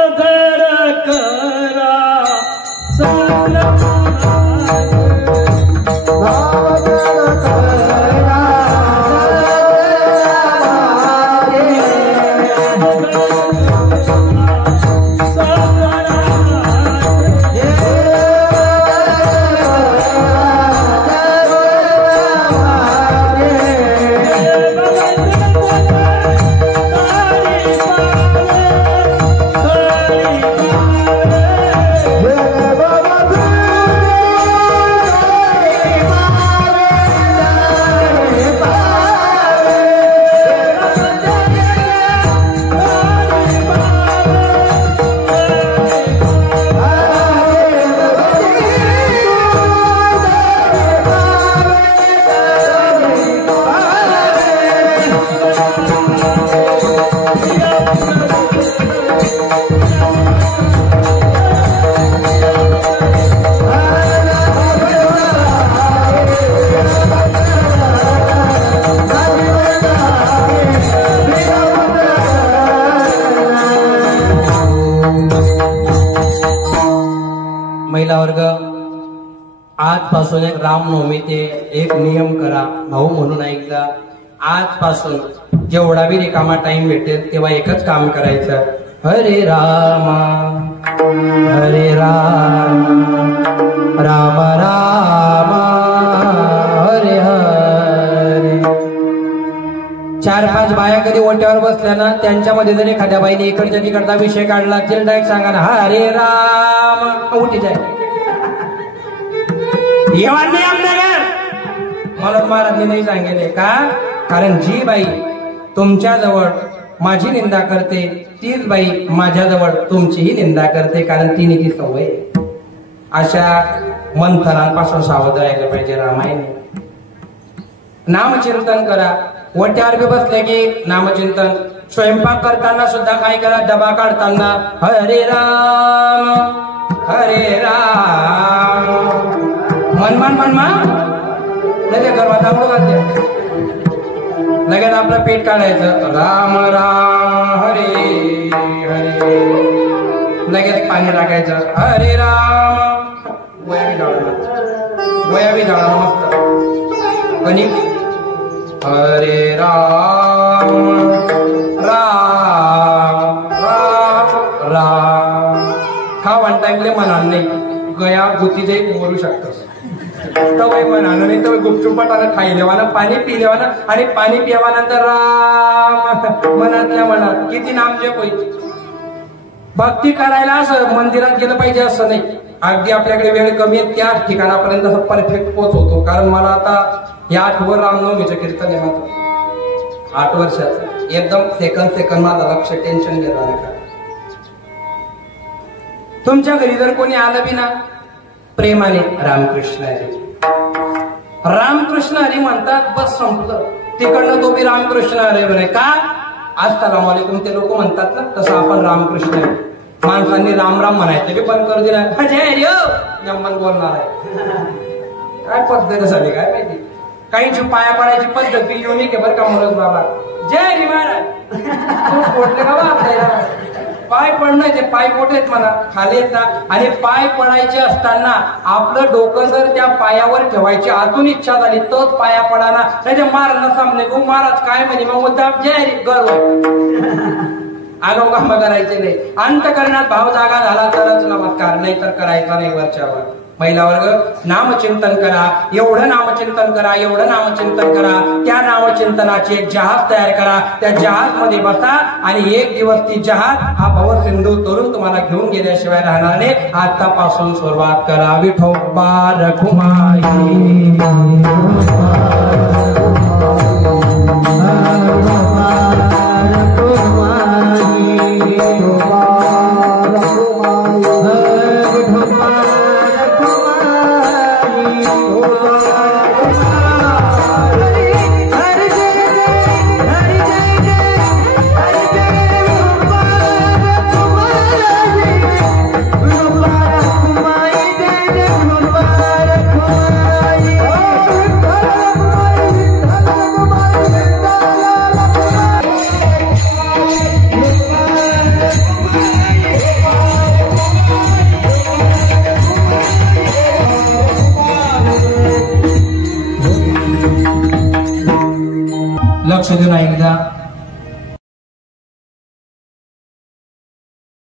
महिला वर्ग, आजपासून एक रामनवमी ते एक नियम करा. भाऊ म्हणून ऐकला, आजपासून जेवढा बी रिकामा टाइम भेटेल तेव्हा एकच काम करायचं. हरे रामा हरे रामा राम राम हरे हरे. 4-5 बाया कधी ओट्यावर बसल्या ना, त्यांच्यामध्ये जर एखाद्या बाईने इकडच्या तिकडचा विषय काढला असेल डायरेक्ट सांगा ना हरे राम, उठी जाय. मला महाराजने नाही सांगितले का? कारण जी बाई तुमच्याजवळ माझी निंदा करते तीच बाई माझ्याजवळ तुमचीही निंदा करते, कारण तिने ती सवय. अशा मंथरांपासून सावध राहिलं पाहिजे. रामायण नामचिंतन करा. वट्यावर बी बसले की नामचिंतन. स्वयंपाक करताना सुद्धा काय करा? डबा काढताना हरे राम मनमान लगेच गरबा दाबडू घालते. लगेच आपलं पेट काढायचं. राम राम हरे हरे. लगेच पाणी टाकायचं. हरे राम. गोया बी जाळा मस्त. आणि हरे राम राम राम राम. हा वन टाइमले म्हणाल नाही, गया गुती जाई मरू शकतोस. तवय म्हणाल नाही तर गुपचुपाटानं खायलेवानं पाणी पिलेवानं आणि पाणी पिवानंतर राम मनातल्या मनात किती नाम जप होईल. भक्ती करायला असं मंदिरात गेलं पाहिजे असं नाही. अगदी आपल्याकडे वेळ कमी आहे त्या ठिकाणापर्यंत असं परफेक्ट पोच होतो. कारण मला आता या आठवण रामनवमीचं कीर्तन आहे माझं. 8 वर्षाचा. एकदम सेकंद माझा लक्ष, टेन्शन घेता नका. तुमच्या घरी जर कोणी आलं बी ना, प्रेमाने रामकृष्ण हरी, रामकृष्ण हरी म्हणतात, बस संपलं. तिकडनं तो बी रामकृष्ण हरी बरे का, अस्सलाम वालेकुम ते लोक म्हणतात ना, तसं आपण रामकृष्ण हरी. माणसांनी राम राम म्हणायचं बी बंद करू दिला. जय हरी हो नमन बोलणार आहे. काय पद्धत झाली काय माहिती. काहींची पाया पडायची पद्धत बी युनिक आहे बरं का मुलं बाबा. जय हरी महाराज पोटले का बा, पाय पडणं ते पाय पोट आहेत म्हणा, खाली येत ना. आणि पाय पडायचे असताना आपलं डोकं जर त्या पायावर ठेवायची आतून इच्छा झाली तोच पाया पडाना, नाही ते महाराज सामने गो महाराज काय म्हणे मग मुद्दा जय हरी गर्व. आगाऊ काम करायचे नाही. अंतकरणात भाव जागा झाला तरच नमस्कार, नाही तर करायचा नाही वरच्यावर. महिला वर्ग नामचिंतन करा, एवढं नामचिंतन करा, एवढं नामचिंतन करा. त्या नामचिंतनाचे एक जहाज तयार करा, त्या जहाज मध्ये बसा आणि एक दिवस ती जहाज हा भवसिंधू तरुण तुम्हाला घेऊन गेल्याशिवाय राहणार नाही. आतापासून सुरुवात करा. विठोबा रखुमाई लक्ष देऊन एकदा